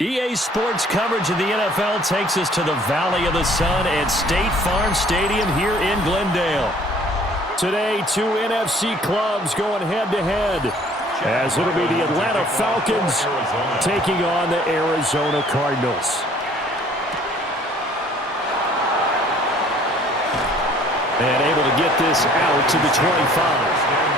EA Sports coverage of the NFL takes us to the Valley of the Sun at State Farm Stadium here in Glendale. Today, two NFC clubs going head-to-head, as it'll be the Atlanta Falcons taking on the Arizona Cardinals. And able to get this out to the 25.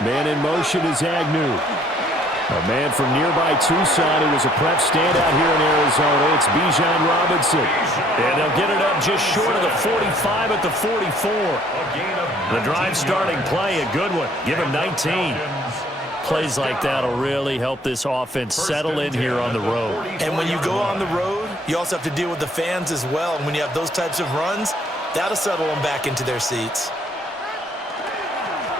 Man in motion is Agnew. A man from nearby Tucson who was a prep standout here in Arizona. It's Bijan Robinson. And they'll get it up just short of the 45 at the 44. The drive starting play, a good one. Give him 19. Plays like that will really help this offense settle in here on the road. And when you go on the road, you also have to deal with the fans as well. And when you have those types of runs, that'll settle them back into their seats.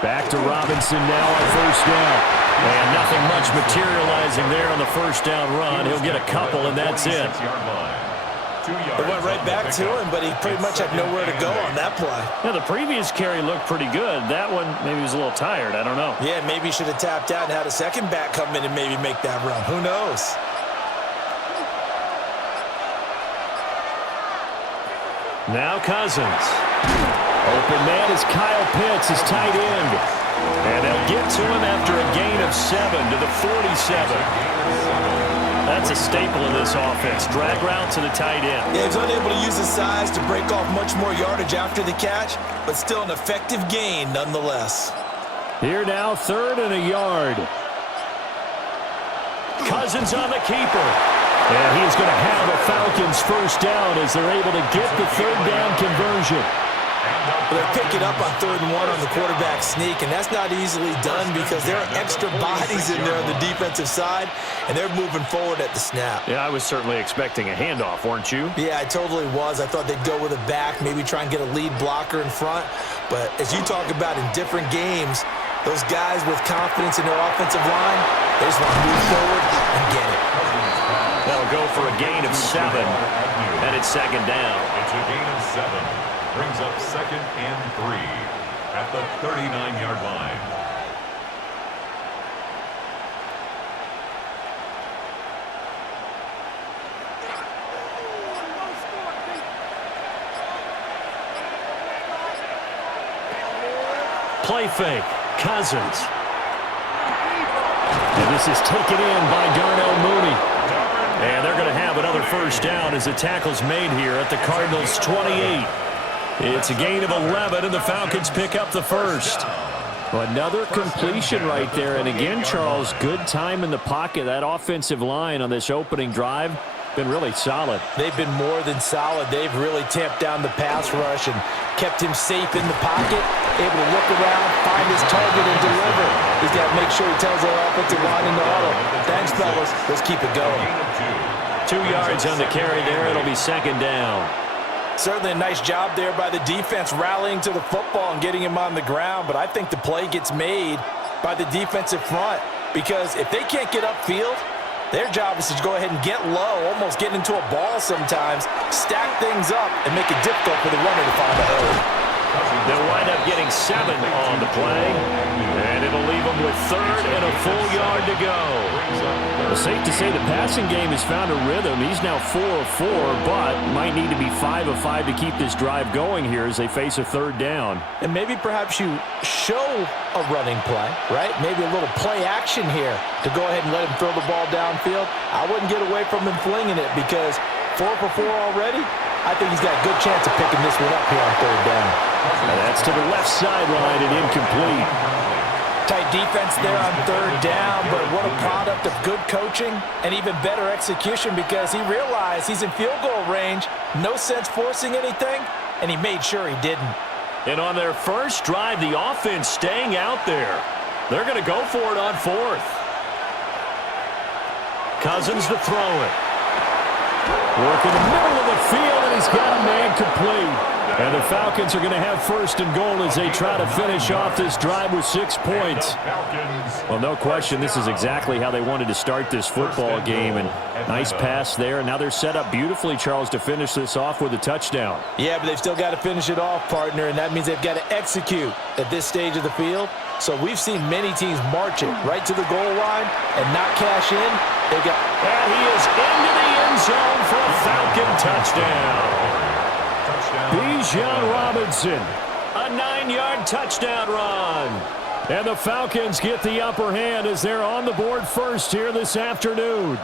Back to Robinson now on first down. And nothing much materializing there on the first down run. He'll get a couple, and that's it. It went right back to him, but he pretty much had nowhere to go on that play. Yeah, the previous carry looked pretty good. That one, maybe he was a little tired. I don't know. Yeah, maybe he should have tapped out and had a second back come in and maybe make that run. Who knows? Now Cousins. Open man is Kyle Pitts, his tight end. And they'll get to him after a gain of 7 to the 47. That's a staple of this offense. Drag route to the tight end. Yeah, he's unable to use his size to break off much more yardage after the catch, but still an effective gain nonetheless. Here now, 3rd and a yard. Cousins on the keeper. And he's going to have a Falcons first down as they're able to get the 3rd down conversion. Well, they're picking up on 3rd and 1 on the quarterback sneak, and that's not easily done because there are extra bodies in there on the defensive side, and they're moving forward at the snap. Yeah, I was certainly expecting a handoff, weren't you? Yeah, I totally was. I thought they'd go with a back, maybe try and get a lead blocker in front. But as you talk about in different games, those guys with confidence in their offensive line, they just want to move forward and get it. That'll go for a gain of 7, and it's 2nd down. It's a gain of 7. Brings up 2nd and 3 at the 39-yard line. Play fake. Cousins. And this is taken in by Darnell Mooney. And they're going to have another first down as the tackle's made here at the Cardinals' 28. It's a gain of 11, and the Falcons pick up the first. Another completion right there. And again, Charles, good time in the pocket. That offensive line on this opening drive been really solid. They've been more than solid. They've really tamped down the pass rush and kept him safe in the pocket, able to look around, find his target, and deliver. He's got to make sure he tells their offensive line in the huddle, thanks, fellas. Let's keep it going. 2 yards on the carry there. It'll be 2nd down. Certainly a nice job there by the defense rallying to the football and getting him on the ground, but I think the play gets made by the defensive front because if they can't get upfield, their job is to go ahead and get low, almost get into a ball sometimes, stack things up, and make it difficult for the runner to find a hole. They'll wind up getting 7 on the play, and it'll leave them with 3rd and a full yard to go. Well, safe to say the passing game has found a rhythm. He's now 4 of 4, but might need to be 5 of 5 to keep this drive going here as they face a 3rd down. And maybe perhaps you show a running play, right? Maybe a little play action here to go ahead and let him throw the ball downfield. I wouldn't get away from him flinging it because 4 for 4 already, I think he's got a good chance of picking this one up here on 3rd down. And that's to the left sideline and incomplete. Tight defense there on 3rd down, but what a product of good coaching and even better execution because he realized he's in field goal range, no sense forcing anything, and he made sure he didn't. And on their first drive, the offense staying out there. They're going to go for it on 4th. Cousins to throw it. Work in the middle of the field, and he's got a man complete. And the Falcons are going to have first and goal as they try to finish off this drive with 6 points. Well, no question, this is exactly how they wanted to start this football game. And nice pass there. And now they're set up beautifully, Charles, to finish this off with a touchdown. Yeah, but they've still got to finish it off, partner, and that means they've got to execute at this stage of the field. So we've seen many teams march it right to the goal line and not cash in. And he is into the end zone for a Falcon touchdown. Bijan Robinson, a 9-yard touchdown run. And the Falcons get the upper hand as they're on the board first here this afternoon.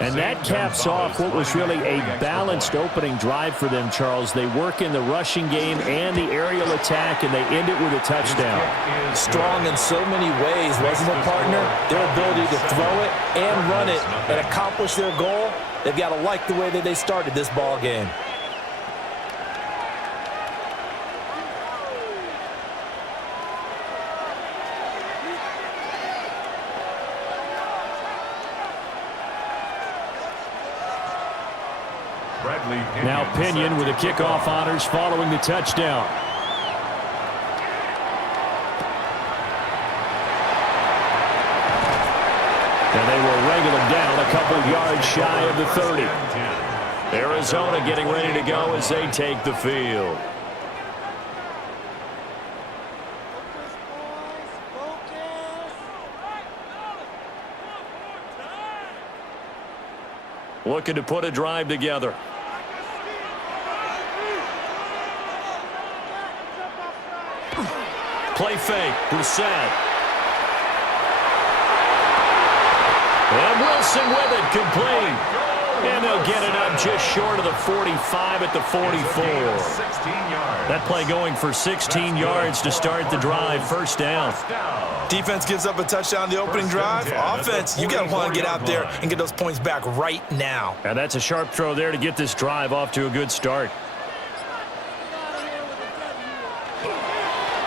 And that caps off what was really a balanced opening drive for them, Charles. They work in the rushing game and the aerial attack, and they end it with a touchdown. Strong in so many ways, wasn't it, partner? Their ability to throw it and run it and accomplish their goal, they've got to like the way that they started this ball game. Now Pinion with the kickoff honors following the touchdown. And they will wrangle him down a couple yards shy of the 30. Arizona getting ready to go as they take the field. Looking to put a drive together. Play fake. Brissett. And Wilson with it, complete. And they'll get it up just short of the 45 at the 44. That play going for 16 yards to start the drive. First down. Defense gives up a touchdown the opening drive. Offense, you got to want to get out there and get those points back right now. And that's a sharp throw there to get this drive off to a good start.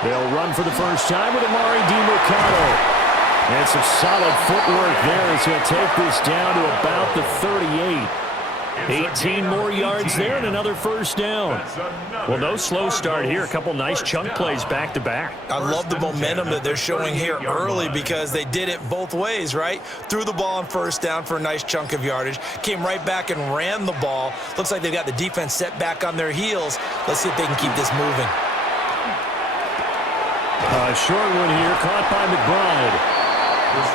They'll run for the first time with Amari DiMercato. And some solid footwork there as he'll take this down to about the 38. 18 more yards there and another first down. Well, no slow start here. A couple nice chunk plays back-to-back. I love the momentum that they're showing here early because they did it both ways, right? Threw the ball on first down for a nice chunk of yardage. Came right back and ran the ball. Looks like they've got the defense set back on their heels. Let's see if they can keep this moving. A short one here, caught by McBride.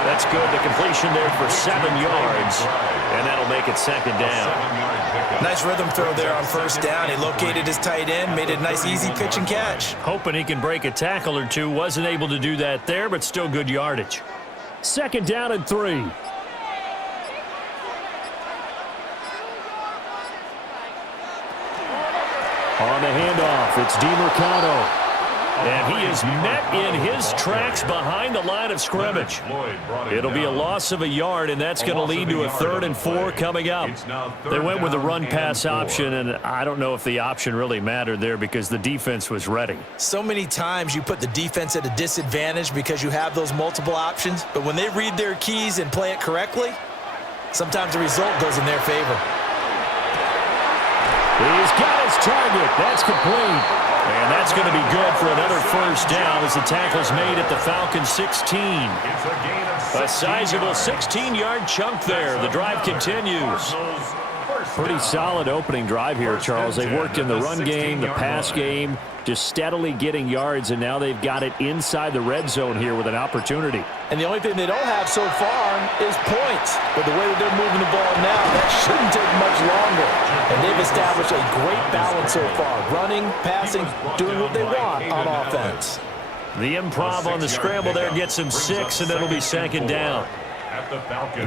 That's good. The completion there for 7 yards, and that'll make it second down. Nice rhythm throw there on first down. He located his tight end, made it a nice easy pitch and catch. Hoping he can break a tackle or two. Wasn't able to do that there, but still good yardage. Second down and 3. On the handoff, it's DiMercato. And he is met in his tracks behind the line of scrimmage. It'll be a loss of a yard, and that's going to lead to a 3rd and 4 coming up. They went with the run-pass option, and I don't know if the option really mattered there because the defense was ready. So many times you put the defense at a disadvantage because you have those multiple options, but when they read their keys and play it correctly, sometimes the result goes in their favor. He's got his target. That's complete. And that's going to be good for another first down as the tackle's made at the Falcons 16. A sizable 16-yard chunk there. The drive continues. Pretty solid opening drive here, Charles. They worked in the run game, the pass game, just steadily getting yards, and now they've got it inside the red zone here with an opportunity. And the only thing they don't have so far is points. But the way that they're moving the ball now, that shouldn't take much longer. And they've established a great balance so far. Running, passing, doing what they want on offense. The improv on the scramble there gets them 6, and it'll be second down.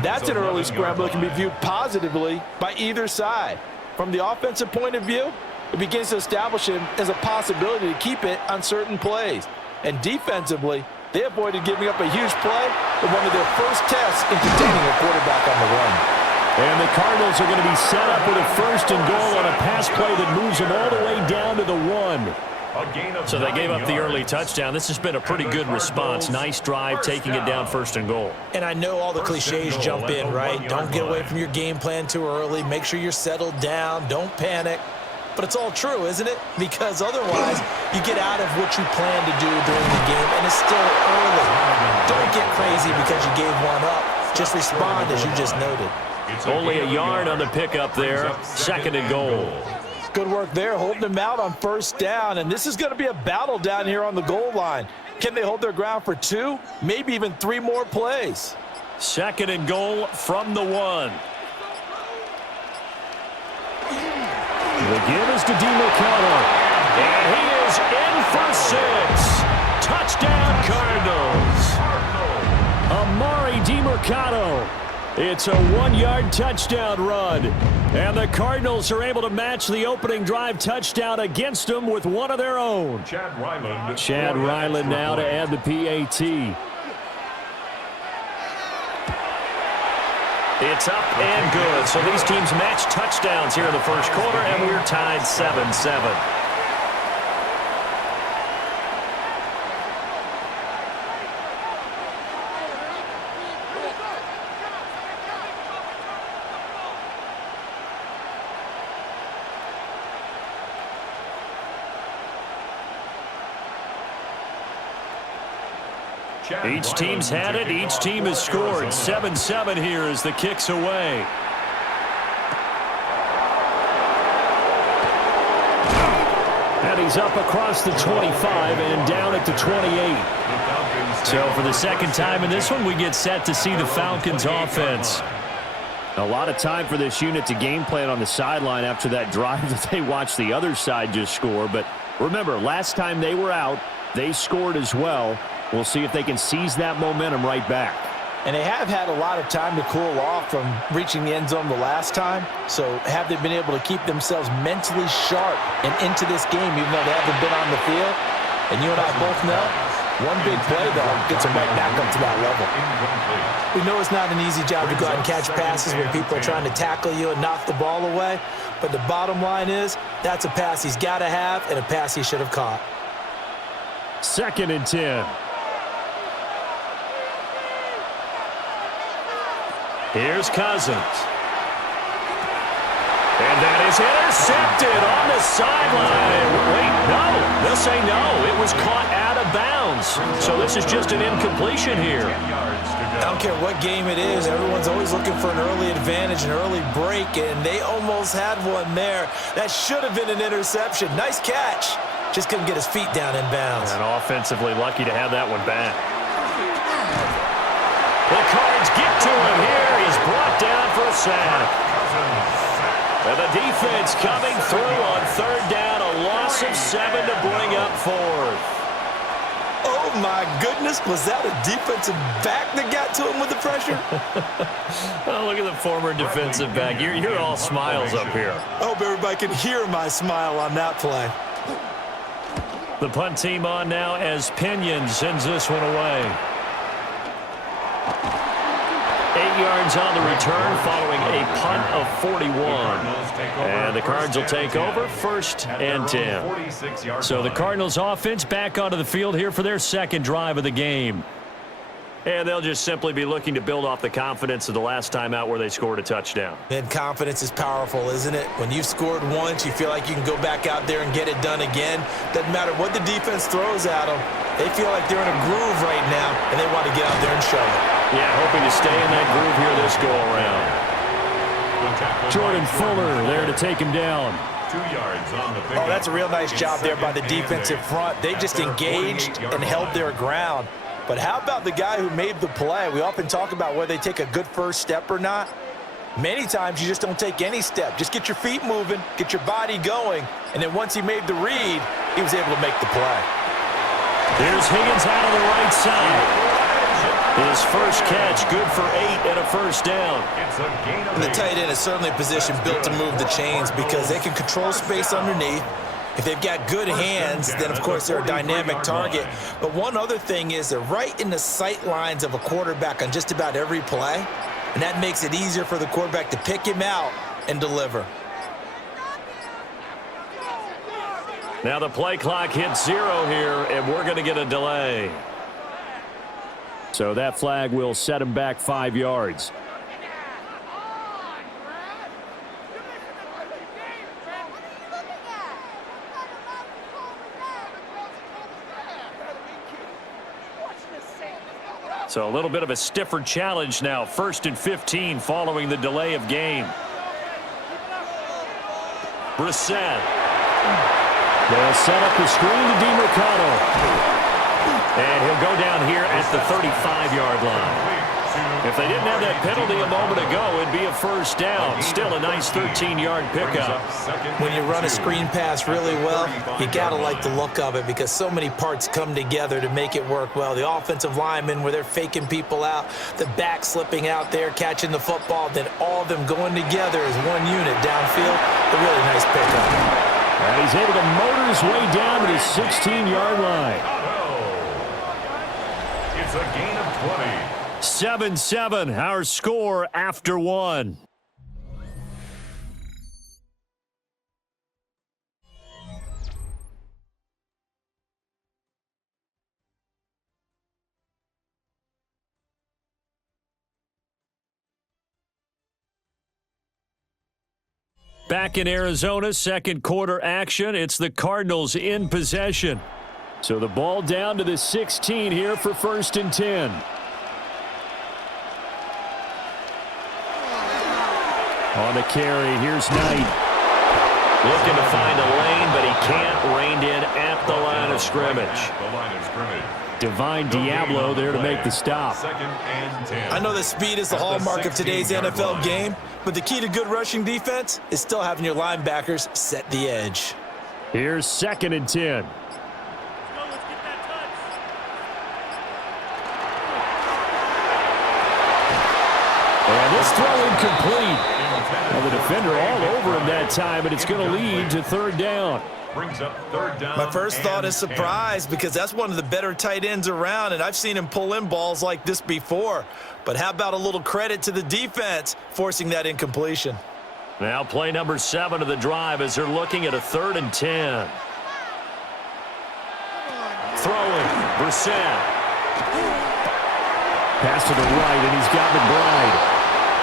That's an early scramble that can be viewed positively by either side. From the offensive point of view, it begins to establish him as a possibility to keep it on certain plays. And defensively, they avoided giving up a huge play with one of their first tests in containing a quarterback on the run. And the Cardinals are going to be set up with a 1st and goal on a pass play that moves them all the way down to the 1. So they gave up the early touchdown. This has been a pretty good response. Nice drive, taking it down 1st and goal. And I know all the cliches jump in, right? Don't get away from your game plan too early. Make sure you're settled down. Don't panic. but it's all true, isn't it? Because otherwise, you get out of what you plan to do during the game, and it's still early. Don't get crazy because you gave one up. Just respond as you just noted. Only a yard on the pickup there. 2nd and goal. Good work there, holding them out on 1st down, and this is going to be a battle down here on the goal line. Can they hold their ground for 2, maybe even 3 more plays? 2nd and goal from the 1. The give is to DeMarcado, and he is in for 6. Touchdown, Cardinals. Amari DeMarcado. It's a 1-yard touchdown run. And the Cardinals are able to match the opening drive touchdown against them with one of their own. Chad Ryland now to add the PAT. It's up and good. So these teams match touchdowns here in the first quarter, and we're tied 7-7. Each team's had it. Each team has scored. 7-7 here as the kick's away. And he's up across the 25 and down at the 28. So for the second time in this one, we get set to see the Falcons offense. A lot of time for this unit to game plan on the sideline after that drive that they watched the other side just score. But remember, last time they were out, they scored as well. We'll see if they can seize that momentum right back. And they have had a lot of time to cool off from reaching the end zone the last time. So have they been able to keep themselves mentally sharp and into this game even though they haven't been on the field? And you and I both know, one big play, though, gets them right back up to that level. We know it's not an easy job to go out and catch passes when people are trying to tackle you and knock the ball away. But the bottom line is, that's a pass he's got to have and a pass he should have caught. 2nd and 10. Here's Cousins. And that is intercepted on the sideline. Wait, no. They'll say no. It was caught out of bounds. So this is just an incompletion here. I don't care what game it is. Everyone's always looking for an early advantage, an early break, and they almost had one there. That should have been an interception. Nice catch. Just couldn't get his feet down in bounds. And offensively lucky to have that one back. The Cards get to him here. He's brought down for a sack. And the defense coming through on 3rd down. A loss of 7 to bring up 4th. Oh, my goodness. Was that a defensive back that got to him with the pressure? Oh, look at the former defensive back. You're all smiles up here. I hope everybody can hear my smile on that play. The punt team on now as Pinion sends this one away. 8 yards on the return following a punt of 41. And the Cards will take over 1st and 10. So the Cardinals offense back onto the field here for their 2nd drive of the game. And they'll just simply be looking to build off the confidence of the last time out where they scored a touchdown. And confidence is powerful, isn't it? When you've scored once, you feel like you can go back out there and get it done again. Doesn't matter what the defense throws at them. They feel like they're in a groove right now, and they want to get out there and show it. Yeah, hoping to stay in that groove here this go-around. Jordan Fuller there to take him down. 2 yards on the pickup. Oh, that's a real nice job there by the defensive front. They just engaged and held their ground. But how about the guy who made the play? We often talk about whether they take a good first step or not. Many times you just don't take any step. Just get your feet moving, get your body going, and then once he made the read, he was able to make the play. Here's Higgins out on the right side. His first catch, good for 8 and a 1st down. And the tight end is certainly a position built to move the chains because they can control space underneath. If they've got good hands, then, of course, they're a dynamic target. But one other thing is they're right in the sight lines of a quarterback on just about every play, and that makes it easier for the quarterback to pick him out and deliver. Now the play clock hits 0 here, and we're going to get a delay. So that flag will set him back 5 yards. So a little bit of a stiffer challenge now. 1st and 15 following the delay of game. Brissett. They'll set up the screen to DeMarcano. And he'll go down here at the 35-yard line. If they didn't have that penalty a moment ago, it'd be a first down. Still a nice 13-yard pickup. When you run a screen pass really well, you got to like the look of it because so many parts come together to make it work well. The offensive linemen where they're faking people out, the back slipping out there, catching the football, then all of them going together as one unit downfield. A really nice pickup. And he's able to motor his way down to the 16-yard line. It's a gain of 20. 7-7, our score after one. Back in Arizona, second quarter action. It's the Cardinals in possession. So the ball down to the 16 here for 1st and 10. On the carry, here's Knight. Looking to find a lane, but he can't. Reined in at the line of scrimmage. Divine Diablo there to make the stop. 2nd and 10. I know that speed is the hallmark of today's NFL game, but the key to good rushing defense is still having your linebackers set the edge. Here's 2nd and 10. And this throw incomplete. Well, the defender all over him that time, and it's going to lead to 3rd down. Brings up 3rd down. My first thought is surprise because that's one of the better tight ends around, and I've seen him pull in balls like this before. But how about a little credit to the defense forcing that incompletion? Now play number 7 of the drive as they're looking at a 3rd and 10. Throwing, Brissett. Pass to the right, and he's got McBride.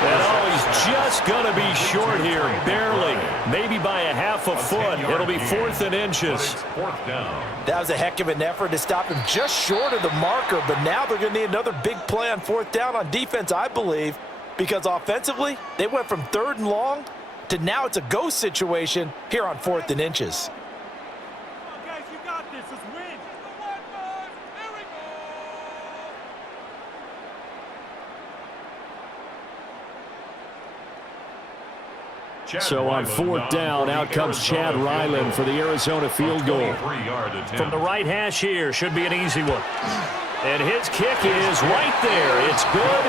And he's just going to be short here, barely. Maybe by a half a foot. It'll be 4th and inches. 4th down. That was a heck of an effort to stop him just short of the marker, but now they're going to need another big play on 4th down on defense, I believe, because offensively, they went from 3rd and long to now it's a go situation here on 4th and inches. Guys, you got this. Let's win. So on 4th down, out comes Chad Ryland for the Arizona field goal. From the right hash here, should be an easy one. And his kick is right there. It's good.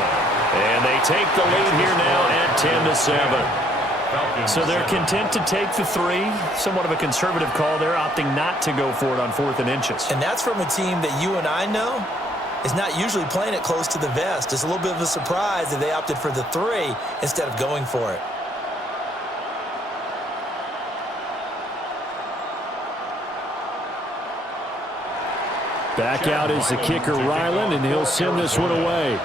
And they take the lead here now at 10-7. So they're content to take the 3. Somewhat of a conservative call there, opting not to go for it on 4th and inches. And that's from a team that you and I know is not usually playing it close to the vest. It's a little bit of a surprise that they opted for the 3 instead of going for it. Back out is the kicker, Ryland, and he'll send this one away.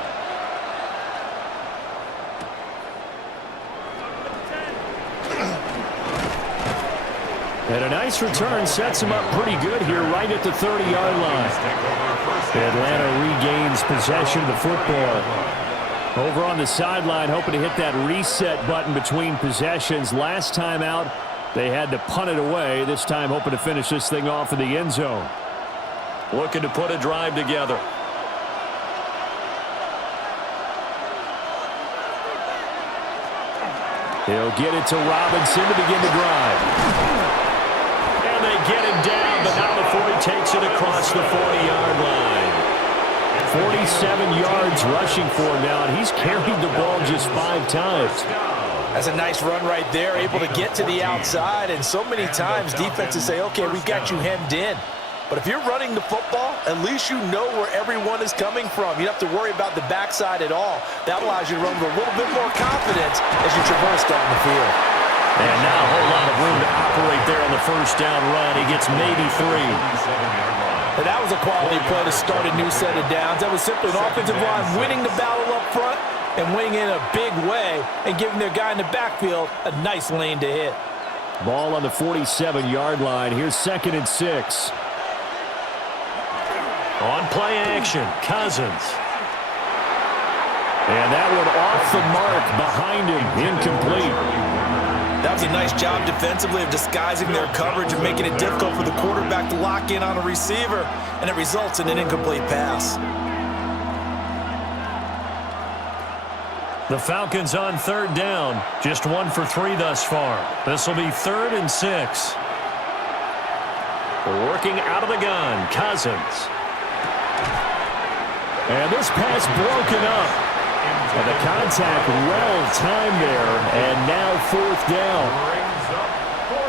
And a nice return sets him up pretty good here right at the 30-yard line. Atlanta regains possession of the football. Over on the sideline, hoping to hit that reset button between possessions. Last time out, they had to punt it away. This time hoping to finish this thing off in the end zone. Looking to put a drive together. He'll get it to Robinson to begin the drive. And they get him down, but not before he takes it across the 40-yard line. 47 yards rushing for him now, and he's carried the ball just 5 times. That's a nice run right there, able to get to the outside, and so many times defenses say, okay, we've got you hemmed in. But if you're running the football, at least you know where everyone is coming from. You don't have to worry about the backside at all. That allows you to run with a little bit more confidence as you traverse down the field. And not a whole lot of room to operate there on the first down run. He gets maybe 3. And that was a quality play to start a new set of downs. That was simply an offensive line winning the battle up front and winning in a big way and giving their guy in the backfield a nice lane to hit. Ball on the 47-yard line. Here's 2nd and 6. On play action, Cousins. And that one off the mark behind him, incomplete. That was a nice job defensively of disguising their coverage and making it difficult for the quarterback to lock in on a receiver, and it results in an incomplete pass. The Falcons on third down, just 1 for 3 thus far. This will be 3rd and 6. Working out of the gun, Cousins. And this pass broken up. And the contact well-timed there, and now 4th down.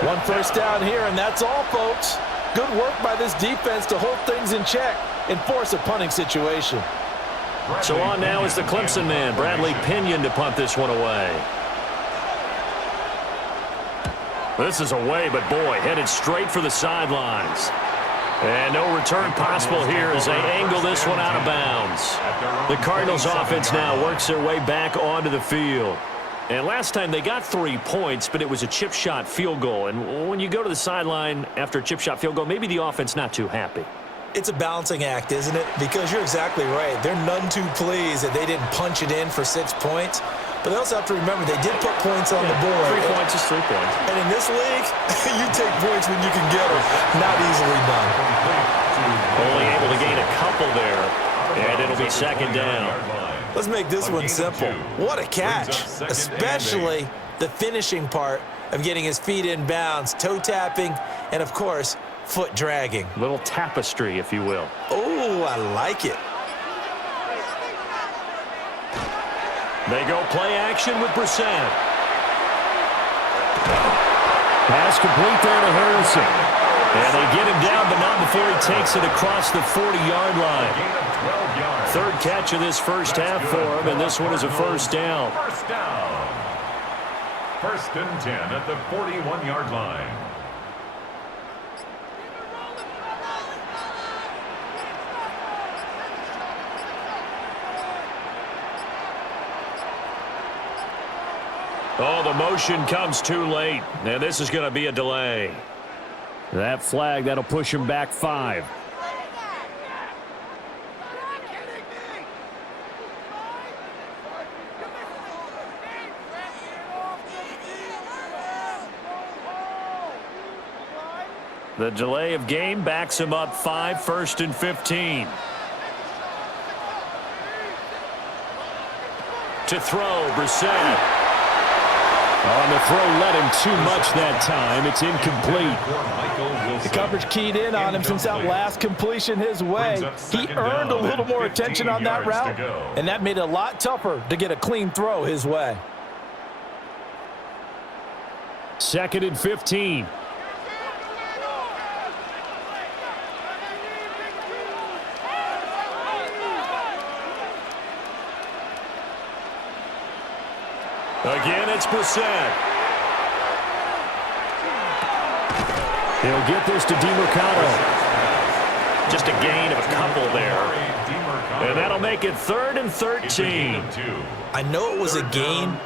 1 first down here, and that's all, folks. Good work by this defense to hold things in check and force a punting situation. So on now is the Clemson man, Bradley Pinion, to punt this one away. This is away, but boy, headed straight for the sidelines. And no return possible here as they angle this one out of bounds. The Cardinals offense now works their way back onto the field. And last time they got 3 points, but it was a chip shot field goal. And when you go to the sideline after a chip shot field goal, maybe the offense not too happy. It's a balancing act, isn't it? Because you're exactly right. They're none too pleased that they didn't punch it in for 6 points. But they also have to remember they did put points on the board. 3 points is 3 points. And in this league, you take points when you can get them. Not easily done. Only able to gain a couple there. And it'll be 2nd down. Let's make this one simple. What a catch. Especially the finishing part of getting his feet in bounds, toe tapping, and of course, foot dragging. Little tapestry, if you will. Oh, I like it. They go play action with Brissett. Pass complete there to Harrison. And they get him down, but not before he takes it across the 40-yard line. 3rd catch of this first half for him, and this one is a 1st down. 1st and 10 at the 41-yard line. Oh, the motion comes too late. And this is going to be a delay. That flag, that'll push him back 5. The delay of game backs him up 5, 1st and 15. To throw, Brissett. On the throw, led him too much that time. It's incomplete. The coverage keyed in on him since that last completion his way. He earned a little more attention on that route, and that made it a lot tougher to get a clean throw his way. 2nd and 15. Again, it's Brissett. He'll get this to DeMercado. Just a gain of a couple there. And that'll make it 3rd and 13. I know it was a gain,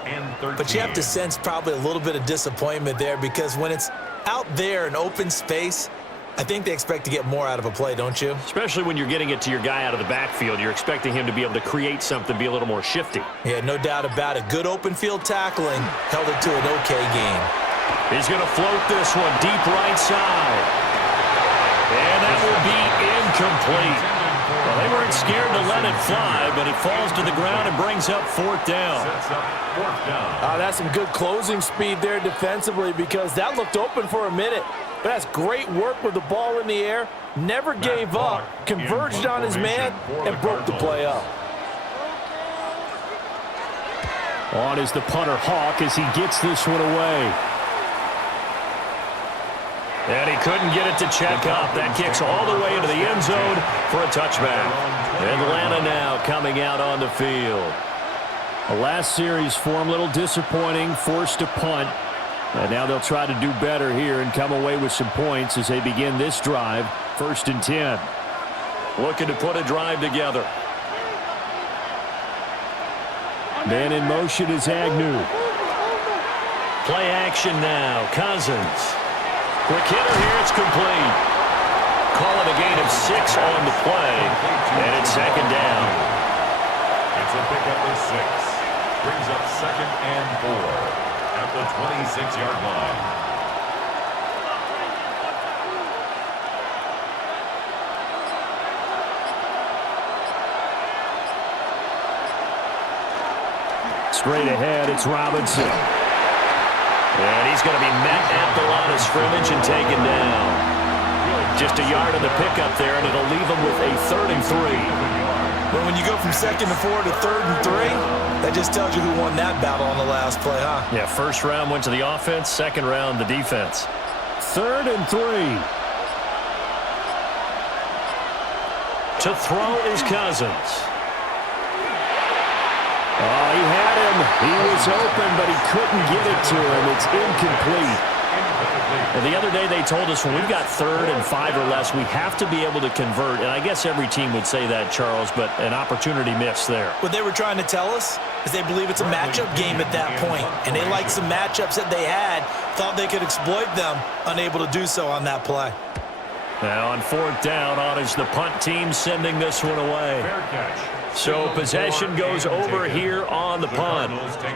but you have to sense probably a little bit of disappointment there because when it's out there in open space, I think they expect to get more out of a play, don't you? Especially when you're getting it to your guy out of the backfield. You're expecting him to be able to create something, be a little more shifty. Yeah, no doubt about it. Good open field tackling held it to an okay game. He's going to float this one deep right side. And that will be incomplete. Well, they weren't scared to let it fly, but it falls to the ground and brings up 4th down. That's some good closing speed there defensively because that looked open for a minute. But that's great work with the ball in the air. Never gave up, converged on his man, and broke the play up. On is the punter, Hawk, as he gets this one away. And he couldn't get it to check up. That kicks all the way into the end zone for a touchback. Atlanta now coming out on the field. The last series for him, a little disappointing, forced to punt. And now they'll try to do better here and come away with some points as they begin this drive. 1st and 10. Looking to put a drive together. Man in motion is Agnew. Play action now. Cousins. Quick hitter here. It's complete. Calling a gain of 6 on the play. And it's 2nd down. That's a pickup of 6. Brings up 2nd and 4 at the 26-yard line. Straight ahead, it's Robinson. And he's going to be met at the line of scrimmage and taken down. Just a yard on the pickup there, and it'll leave him with a 3rd and 3. But when you go from 2nd and 4 to 3rd and 3, that just tells you who won that battle on the last play, huh? Yeah, first round went to the offense, second round the defense. 3rd and 3. To throw is Cousins. Oh, he had him. He was open, but he couldn't get it to him. It's incomplete. And the other day they told us when we've got 3rd and 5 or less, we have to be able to convert. And I guess every team would say that, Charles, but an opportunity missed there. What they were trying to tell us is they believe it's a matchup game at that point. And they liked some matchups that they had, thought they could exploit them, unable to do so on that play. Now on 4th down, on is the punt team sending this one away. Fair catch. So possession goes over here on the punt.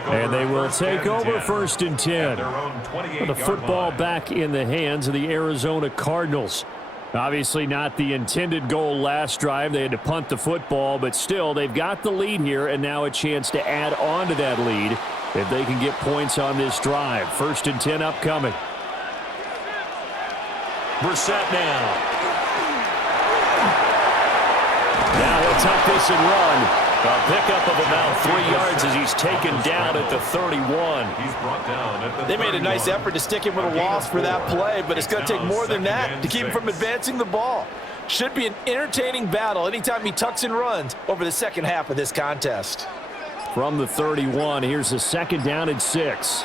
And they will take over 1st and 10. The football back in the hands of the Arizona Cardinals. Obviously not the intended goal last drive. They had to punt the football, but still they've got the lead here and now a chance to add on to that lead if they can get points on this drive. 1st and 10 upcoming. Brissett now. Now he'll tuck this and run. A pickup of about 3 yards as he's taken down at the 31. He's brought down at the They made a nice effort to stick him with a loss for that play, but it's going to take more than that to keep him from advancing the ball. Should be an entertaining battle anytime he tucks and runs over the second half of this contest. From the 31, here's the 2nd down and 6.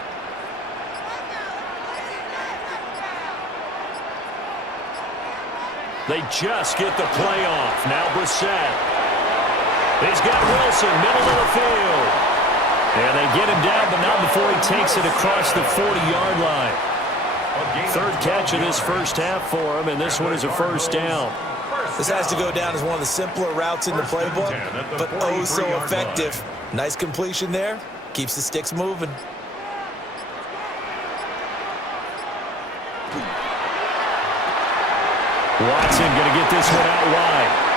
They just get the play off. Now Brissett. He's got Wilson, middle of the field. And they get him down, but not before he takes it across the 40-yard line. 3rd catch of this first half for him, and this one is a 1st down. This has to go down as one of the simpler routes in the playbook, but oh so effective. Nice completion there. Keeps the sticks moving. Watson going to get this one out wide.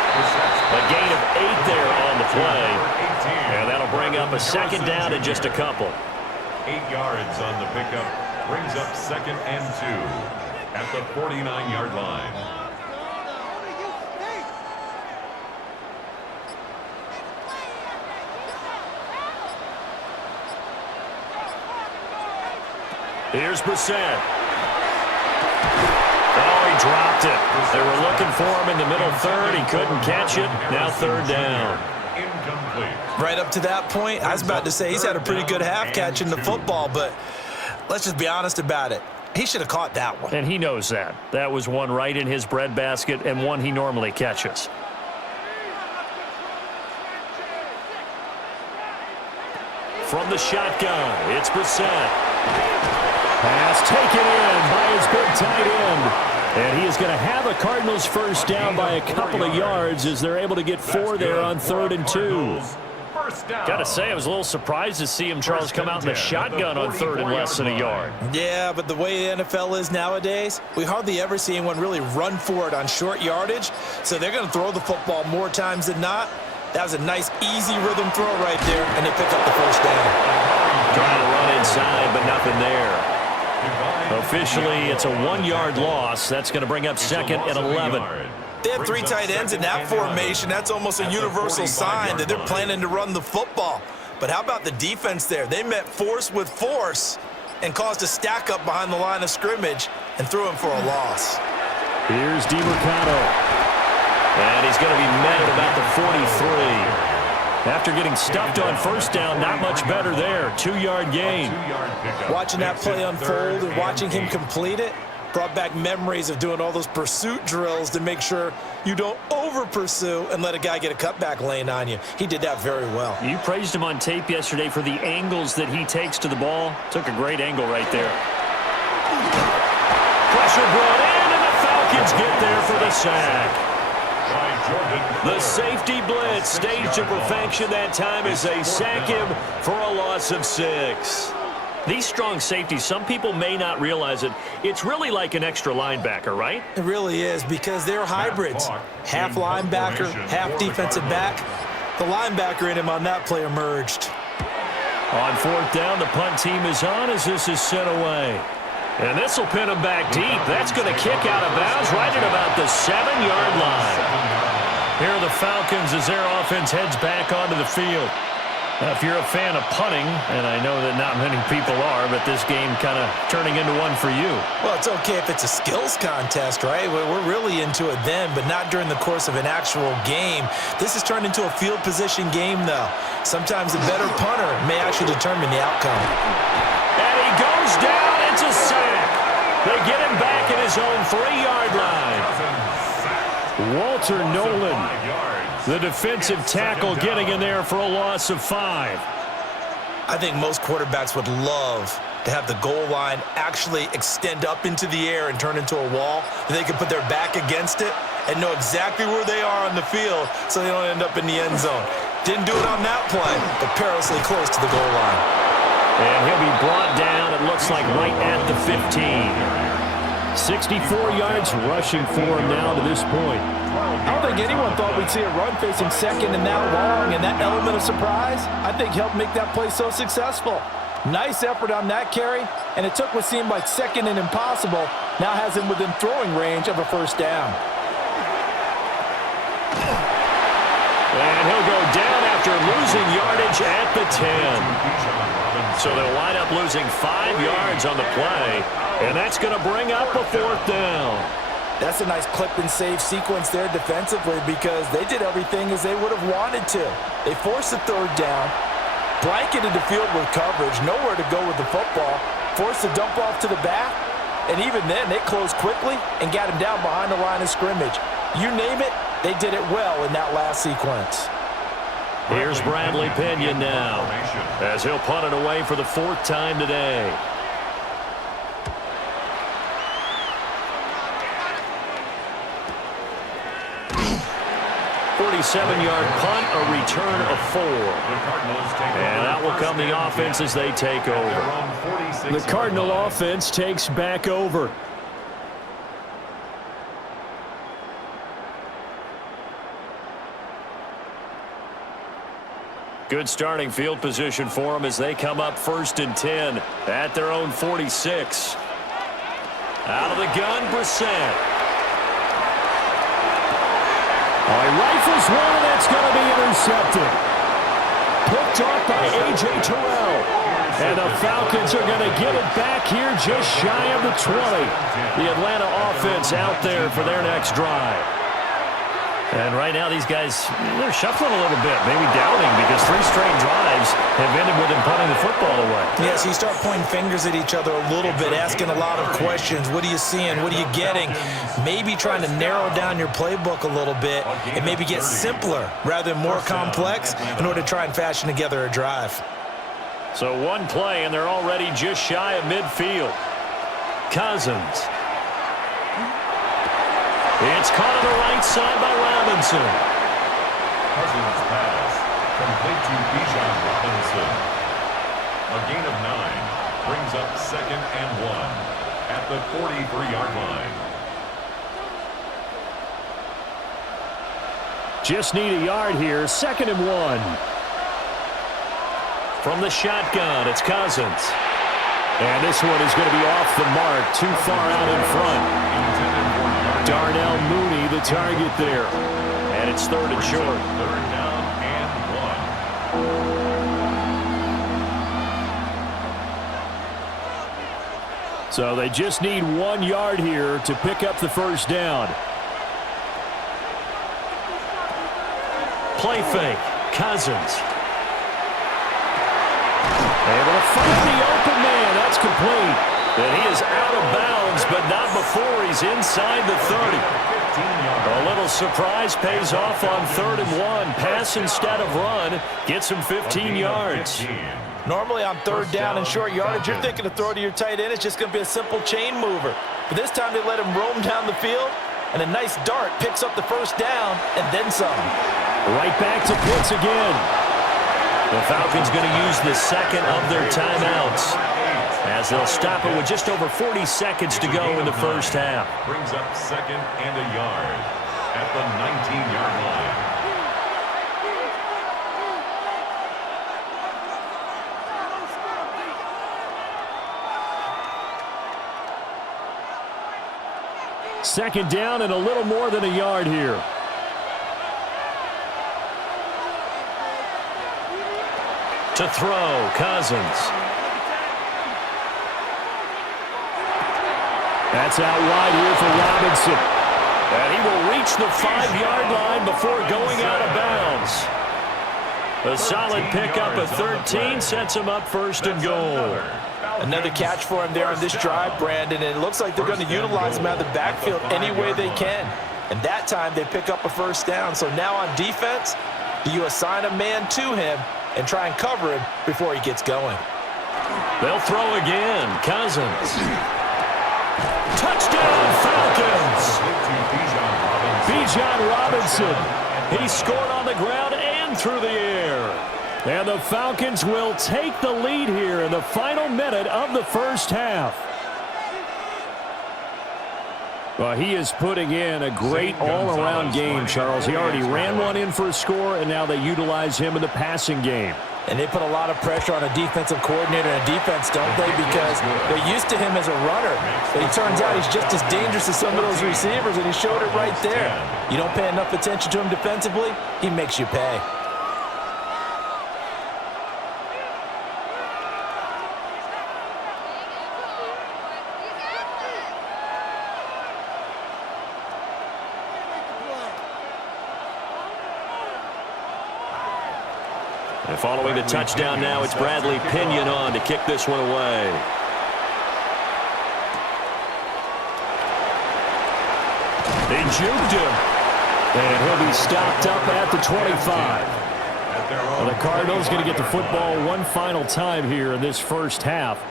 A gain of 8 there on the play. And that'll bring up a 2nd down and just a couple. 8 yards on the pickup. Brings up 2nd and 2 at the 49-yard line. Here's Brissett. Oh, he dropped it. They were looking for him in the middle 3rd. He couldn't catch it. Now 3rd down. Incomplete. Right up to that point, I was about to say he's had a pretty good half catching the football, but let's just be honest about it. He should have caught that one. And he knows that. That was one right in his breadbasket and one he normally catches. From the shotgun, it's Brissett. Pass taken in by his big tight end. And he is going to have a Cardinals 1st down by a couple of yards as they're able to get 4 there on 3rd and 2. Got to say, I was a little surprised to see him, Charles, come out in the shotgun on 3rd and less than a yard. Yeah, but the way the NFL is nowadays, we hardly ever see anyone really run for it on short yardage. So they're going to throw the football more times than not. That was a nice, easy rhythm throw right there, and they pick up the 1st down. Trying to run inside, but nothing there. Officially, it's a 1-yard loss. That's going to bring up 2nd and 11. They have 3 tight ends in that formation. That's almost a universal sign that they're planning to run the football. But how about the defense there? They met force with force and caused a stack up behind the line of scrimmage and threw him for a loss. Here's DiMercato. And he's going to be met at about the 43. After getting stuffed on 1st down, not much better there. 2-yard gain. Watching that play unfold and watching him complete it brought back memories of doing all those pursuit drills to make sure you don't over-pursue and let a guy get a cutback lane on you. He did that very well. You praised him on tape yesterday for the angles that he takes to the ball. Took a great angle right there. Pressure brought in, and the Falcons get there for the sack. The safety blitz staged to perfection that time as they sack him for a loss of 6. These strong safeties, some people may not realize it. It's really like an extra linebacker, right? It really is, because they're hybrids. Half linebacker, half defensive back. The linebacker in him on that play emerged. On 4th down, the punt team is on as this is sent away. And this will pin him back deep. That's going to kick out of bounds right at about the 7-yard line. Here are the Falcons as their offense heads back onto the field. Now, if you're a fan of punting, and I know that not many people are, but this game kind of turning into one for you. Well, it's okay if it's a skills contest, right? We're really into it then, but not during the course of an actual game. This has turned into a field position game, though. Sometimes a better punter may actually determine the outcome. And he goes down. It's a sack. They get him back at his own 3-yard line. Walter Nolan, the defensive tackle, getting in there for a loss of 5. I think most quarterbacks would love to have the goal line actually extend up into the air and turn into a wall. They can put their back against it and know exactly where they are on the field so they don't end up in the end zone. Didn't do it on that play, but perilously close to the goal line. And he'll be brought down, it looks like, right at the 15. 64 yards rushing for him now to this point. I don't think anyone thought we'd see a run facing second and that long, and that element of surprise, I think, helped make that play so successful. Nice effort on that carry, and it took what seemed like second and impossible, now has him within throwing range of a 1st down. And he'll go down after losing yardage at the 10. So they'll wind up losing 5 yards on the play, and that's going to bring up a 4th down. That's a nice clip and save sequence there defensively, because they did everything as they would have wanted to. They forced the 3rd down, blanketed the field with coverage, nowhere to go with the football, forced the dump off to the back, and even then they closed quickly and got him down behind the line of scrimmage. You name it, they did it well in that last sequence. Here's Bradley Pinion now as he'll punt it away for the 4th time today. Seven-yard punt, a return of 4. And out will come the offense as they take over. The Cardinal offense takes back over. Good starting field position for them as they come up 1st and 10 at their own 46. Out of the gun, Brissett. Rifles one, and that's going to be intercepted. Picked off by A.J. Terrell. And the Falcons are going to get it back here just shy of the 20. The Atlanta offense out there for their next drive. And right now these guys, they're shuffling a little bit, maybe doubting, because 3 straight drives have ended with them punting the football away. Yeah, so you start pointing fingers at each other a little bit, asking a lot of questions. What are you seeing? What are you getting? Maybe trying to narrow down your playbook a little bit and maybe get simpler rather than more complex in order to try and fashion together a drive. So 1 play, and they're already just shy of midfield. Cousins. It's caught on the right side by Robinson. Cousins pass. Complete to Bijan Robinson. A gain of 9. Brings up 2nd and 1 at the 43-yard line. Just need a yard here. 2nd and 1. From the shotgun, it's Cousins. And this one is going to be off the mark, too far out in front. Darnell Mooney, the target there. And it's 3rd and short. 3rd down and 1. So they just need 1 yard here to pick up the 1st down. Play fake. Cousins. Able to find the open man. That's complete. And he is out of bounds, but not before he's inside the 30. A little surprise pays off on 3rd and 1. Pass instead of run. Gets him 15 yards. Normally on 3rd down and short yardage, you're thinking to throw to your tight end. It's just going to be a simple chain mover. But this time they let him roam down the field, and a nice dart picks up the first down and then some. Right back to Pitts again. The Falcons going to use the second of their timeouts as they'll stop it with just over 40 seconds to go in the first half. Brings up second and a yard at the 19-yard line. Second down and a little more than a yard here. To throw, Cousins. That's out wide here for Robinson. And he will reach the 5-yard line before going out of bounds. A solid pickup of 13 sets him up first and goal. Another catch for him there on this drive, Brandon, and it looks like they're going to utilize him out of the backfield any way they can. And that time they pick up a first down. So now on defense, do you assign a man to him and try and cover him before he gets going? They'll throw again. Cousins. Touchdown, Falcons! Bijan Robinson. He scored on the ground and through the air. And the Falcons will take the lead here in the final minute of the first half. Well, he is putting in a great all-around game, Charles. He already ran one in for a score, and now they utilize him in the passing game. And they put a lot of pressure on a defensive coordinator and defense, don't they? Because they're used to him as a runner. But it turns out he's just as dangerous as some of those receivers, and he showed it right there. You don't pay enough attention to him defensively, he makes you pay. And following the touchdown now, it's Bradley Pinion on to kick this one away. They juked him. And he'll be stopped up at the 25. Well, the Cardinals going to get the football one final time here in this first half.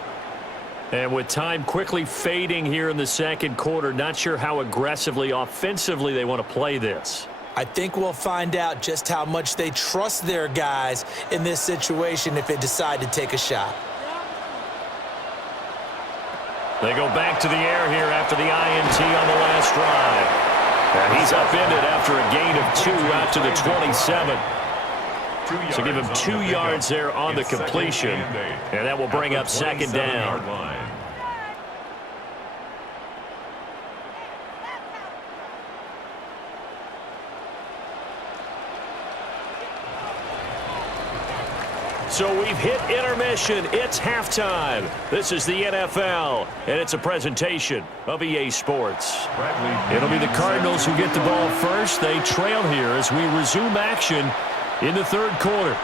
And with time quickly fading here in the second quarter, not sure how aggressively, offensively they want to play this. I think we'll find out just how much they trust their guys in this situation if they decide to take a shot. They go back to the air here after the INT on the last drive. And he's upended after a gain of 2 out to the 27. So give him 2 yards there on the completion. And that will bring up second down. So we've hit intermission. It's halftime. This is the NFL, and it's a presentation of EA Sports. It'll be the Cardinals who get the ball first. They trail here as we resume action in the third quarter.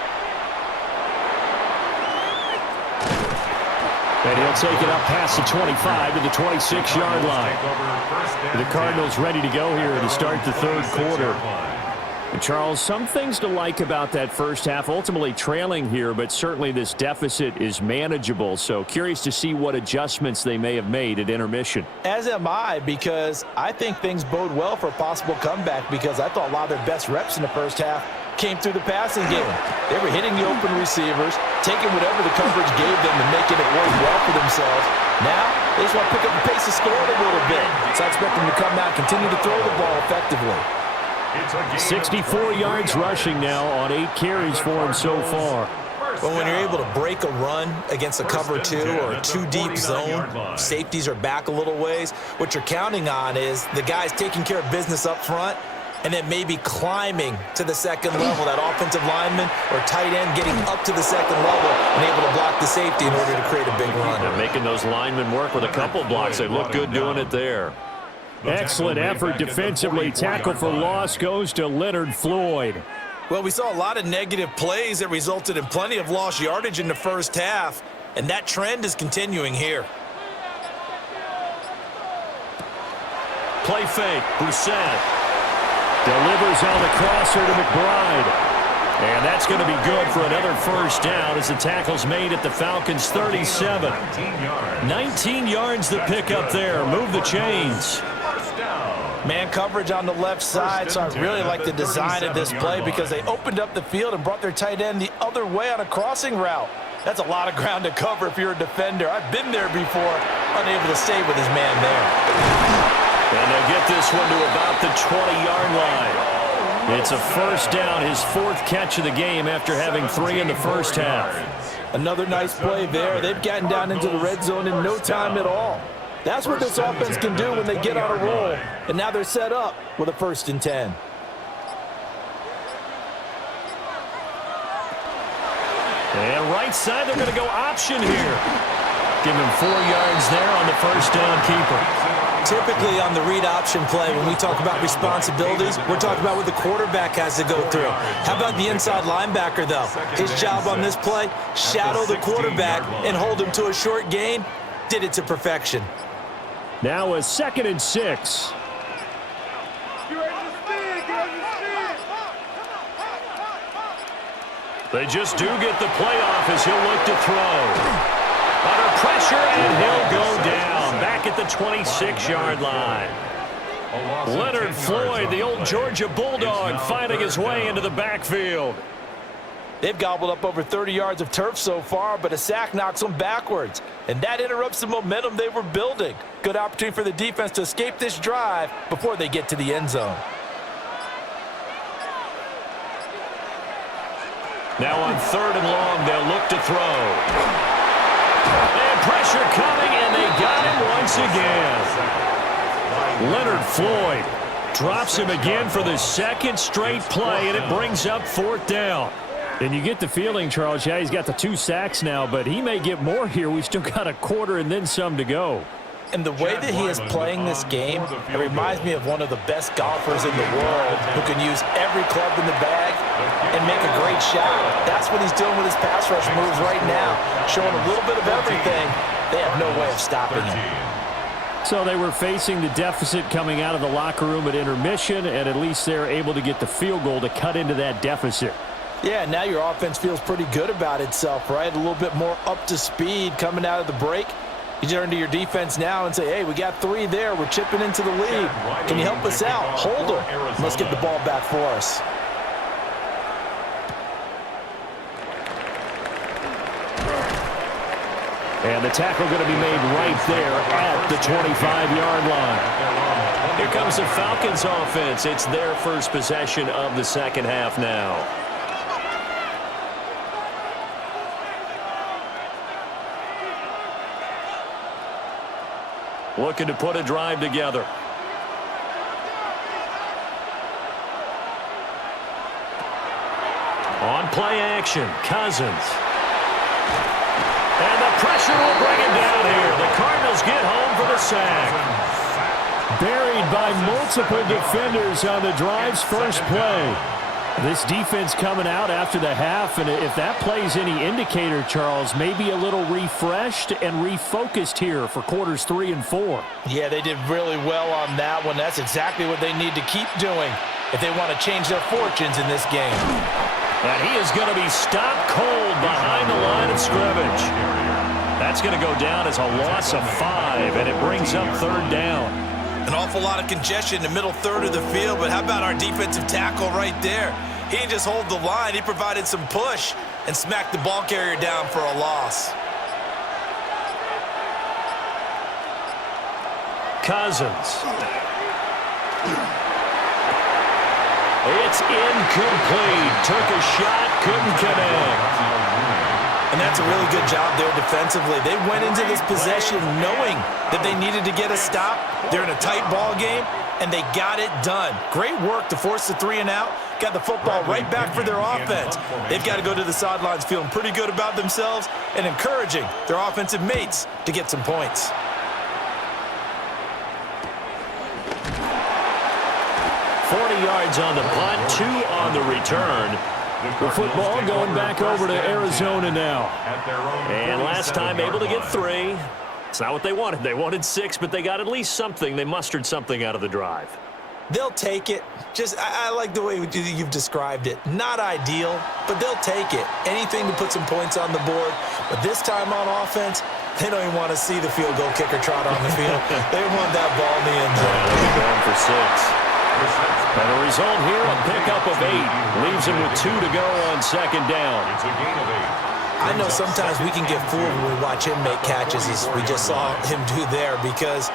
And he'll take it up past the 25 to the 26-yard line. The Cardinals ready to go here to start the third quarter. And Charles, some things to like about that first half, ultimately trailing here, but certainly this deficit is manageable. So curious to see what adjustments they may have made at intermission. As am I, because I think things bode well for a possible comeback, because I thought a lot of their best reps in the first half came through the passing game. They were hitting the open receivers, taking whatever the coverage gave them and making it work well for themselves. Now, they just want to pick up the pace of scoring a little bit. So I expect them to come out and continue to throw the ball effectively. 64 yards rushing now on 8 carries for him so far. But when you're able to break a run against a cover 2 or a 2-deep zone, safeties are back a little ways. What you're counting on is the guys taking care of business up front and then maybe climbing to the second level, that offensive lineman or tight end getting up to the second level and able to block the safety in order to create a big run. And making those linemen work with a couple blocks. They look good doing it there. Excellent effort defensively. Tackle for loss goes to Leonard Floyd. Well, we saw a lot of negative plays that resulted in plenty of lost yardage in the first half, and that trend is continuing here. Play fake. Brissett delivers on the crosser to McBride. And that's going to be good for another first down as the tackle's made at the Falcons' 37. 19 yards. 19 yards the pickup there. Move the chains. First down. Man coverage on the left side, so I really like the design of this play because they opened up the field and brought their tight end the other way on a crossing route. That's a lot of ground to cover if you're a defender. I've been there before, unable to stay with his man there. And they'll get this one to about the 20-yard line. It's a first down, his 4th catch of the game after having 3 in the first half. Another nice play there. They've gotten down into the red zone in no time at all. That's what this offense can do when they get on a roll. And now they're set up with a 1st and 10. And right side, they're going to go option here. Give him 4 yards there on the first down keeper. Typically on the read option play, when we talk about responsibilities, we're talking about what the quarterback has to go through. How about the inside linebacker, though? His job on this play, shadow the quarterback and hold him to a short gain. Did it to perfection. Now a 2nd and 6. They just do get the playoff as he'll look to throw. Under pressure, and he'll go down back at the 26-yard line. Leonard Floyd, the old Georgia Bulldog, finding his way into the backfield. They've gobbled up over 30 yards of turf so far, but a sack knocks them backwards. And that interrupts the momentum they were building. Good opportunity for the defense to escape this drive before they get to the end zone. Now on 3rd and long, they'll look to throw. And pressure coming, and they got him once again. Leonard Floyd drops him again for the 2nd straight play, and it brings up 4th down. And you get the feeling, Charles, yeah, he's got the 2 sacks now, but he may get more here. We've still got a quarter and then some to go. And the way that he is playing this game, it reminds me of one of the best golfers in the world who can use every club in the bag and make a great shot. That's what he's doing with his pass rush moves right now, showing a little bit of everything. They have no way of stopping him. So they were facing the deficit coming out of the locker room at intermission, and at least they're able to get the field goal to cut into that deficit. Yeah, now your offense feels pretty good about itself, right? A little bit more up to speed coming out of the break. You turn to your defense now and say, hey, we got 3 there. We're chipping into the lead. Can you help us out? Hold them. Let's get the ball back for us. And the tackle going to be made right there at the 25-yard line. Here comes the Falcons offense. It's their first possession of the second half now. Looking to put a drive together. On play action, Cousins. And the pressure will bring him down here. The Cardinals get home for the sack. Buried by multiple defenders on the drive's first play. This defense coming out after the half, and if that plays any indicator, Charles, maybe a little refreshed and refocused here for quarters 3 and 4. Yeah, they did really well on that one. That's exactly what they need to keep doing if they want to change their fortunes in this game. And he is going to be stopped cold behind the line of scrimmage. That's going to go down as a loss of 5, and it brings up 3rd down. An awful lot of congestion in the middle third of the field, but how about our defensive tackle right there? He didn't just hold the line. He provided some push and smacked the ball carrier down for a loss. Cousins. It's incomplete. Took a shot, couldn't connect. And that's a really good job there defensively. They went into this possession knowing that they needed to get a stop. They're in a tight ball game, and they got it done. Great work to force the 3 and out. Got the football right back for their offense. They've got to go to the sidelines feeling pretty good about themselves and encouraging their offensive mates to get some points. Yards on the punt, 2 on the return. The football going back over to Arizona now. And last time able to get 3. It's not what they wanted. They wanted 6, but they got at least something. They mustered something out of the drive. They'll take it. I like the way you've described it. Not ideal, but they'll take it. Anything to put some points on the board. But this time on offense, They don't even want to see the field goal kicker trot on the field. They want that ball in the end zone. They'll be going for 6. And the result here, a pickup of 8. Leaves him with 2 to go on second down. It's a gain of 8. I know sometimes we can get fooled when we watch him make catches, as we just saw him do there, because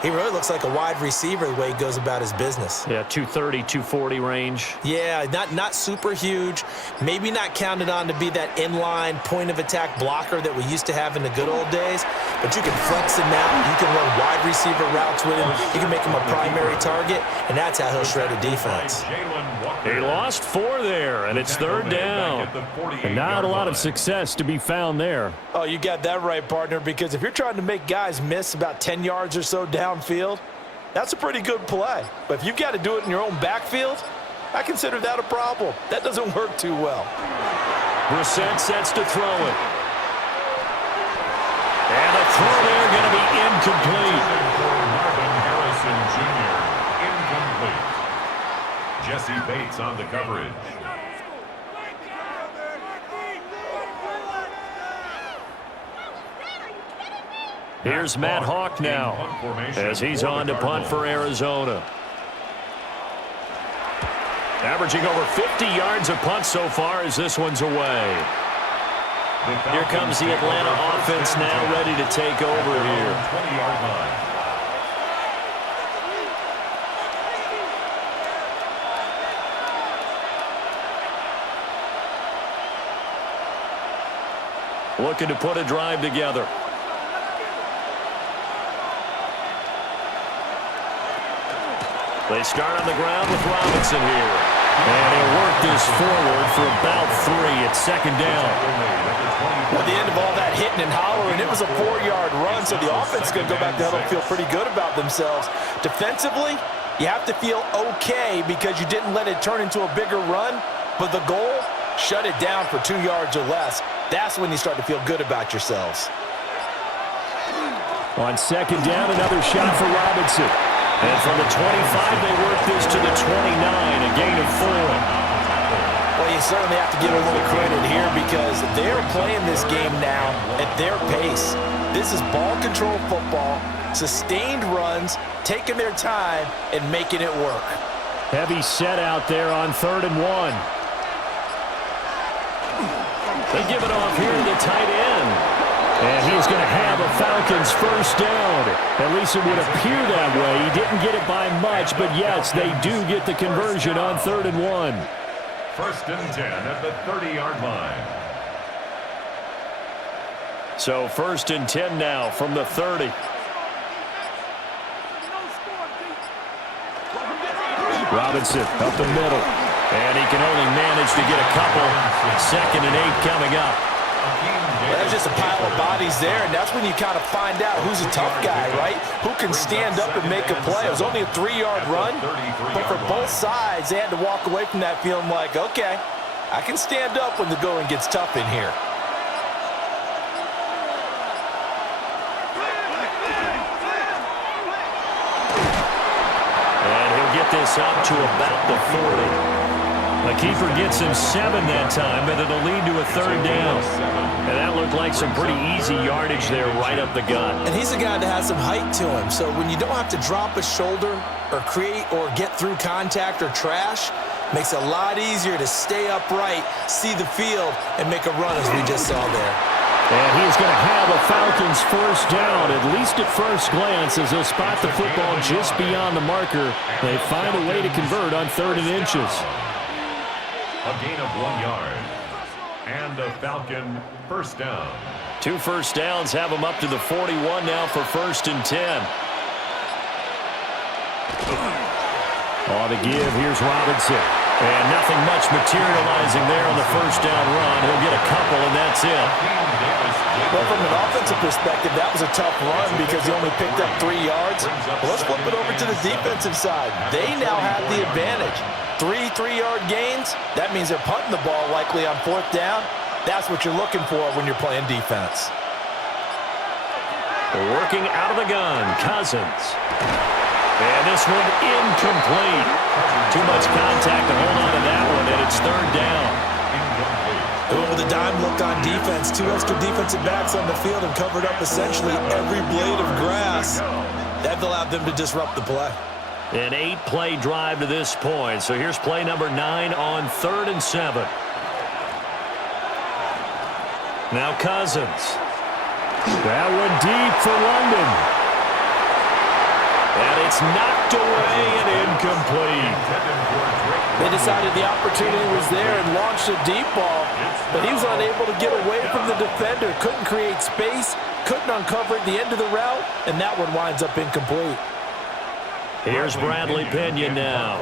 he really looks like a wide receiver the way he goes about his business. Yeah, 230, 240 range. Yeah, not super huge. Maybe not counted on to be that inline point-of-attack blocker that we used to have in the good old days. But you can flex him out. You can run wide receiver routes with him. You can make him a primary target, and that's how he'll shred a defense. He lost 4 there, and it's third down. And not a lot of success to be found there. Oh, you got that right, partner, because if you're trying to make guys miss about 10 yards or so downfield, that's a pretty good play. But if you've got to do it in your own backfield, I consider that a problem. That doesn't work too well. Brissett sets to throw it. And the throw there going to be incomplete. Marvin Harrison Jr. incomplete. Jesse Bates on the coverage. Here's Matt Hawk now as he's on to punt for Arizona. Averaging over 50 yards a punt so far as this one's away. Here comes the Atlanta offense now ready to take over here. 20-yard line. Looking to put a drive together. They start on the ground with Robinson here. And he'll work this forward for about 3 at second down. At the end of all that hitting and hollering, it was a 4-yard run, so the offense is going to go back to huddle and feel pretty good about themselves. Defensively, you have to feel okay because you didn't let it turn into a bigger run, but the goal, shut it down for 2 yards or less. That's when you start to feel good about yourselves. On second down, another shot for Robinson. And from the 25, they work this to the 29, a gain of 4. Well, you certainly have to give them a little credit here because they're playing this game now at their pace. This is ball control football, sustained runs, taking their time, and making it work. Heavy set out there on 3rd and 1. They give it off here to the tight end. And he's going to have a Falcons first down. At least it would appear that way. He didn't get it by much, but yes, they do get the conversion on 3rd and 1. 1st and 10 at the 30-yard line. So 1st and 10 now from the 30. Robinson up the middle. And he can only manage to get a couple. 2nd and 8 coming up. There's just a pile of bodies there, and that's when you kind of find out who's a tough guy, right? Who can stand up and make a play. It was only a 3-yard run, but for both sides, they had to walk away from that feeling like, okay, I can stand up when the going gets tough in here. And he'll get this up to about the 40. The keeper gets him 7 that time, but it'll lead to a 3rd down. And that looked like some pretty easy yardage there right up the gut. And he's a guy that has some height to him, so when you don't have to drop a shoulder or create or get through contact or trash, makes it a lot easier to stay upright, see the field, and make a run as we just saw there. And he is going to have a Falcons first down, at least at first glance, as they'll spot the football just beyond the marker. They find a way to convert on 3rd and inches. A gain of 1 yard. And a Falcon first down. 2 first downs have them up to the 41 now for 1st and 10. On the give, here's Robinson. And nothing much materializing there on the first down run. He'll get a couple, and that's it. Well, from an offensive perspective, that was a tough run because he only picked up 3 yards. Well, let's flip it over to the defensive side. They now have the advantage. 3 3-yard gains, that means they're punting the ball likely on 4th down. That's what you're looking for when you're playing defense. Working out of the gun, Cousins. And this one incomplete. Too much contact to hold on to that one, and it's 3rd down. With the dime look impact on defense. 2 extra defensive backs on the field and covered up essentially every blade of grass. That allowed them to disrupt the play. An 8-play drive to this point. So here's play number 9 on 3rd and 7. Now Cousins. That one deep for London. And it's knocked away and incomplete. They decided the opportunity was there and launched a deep ball, but he was unable to get away from the defender. Couldn't create space, couldn't uncover at the end of the route, and that one winds up incomplete. Here's Bradley Pinion now,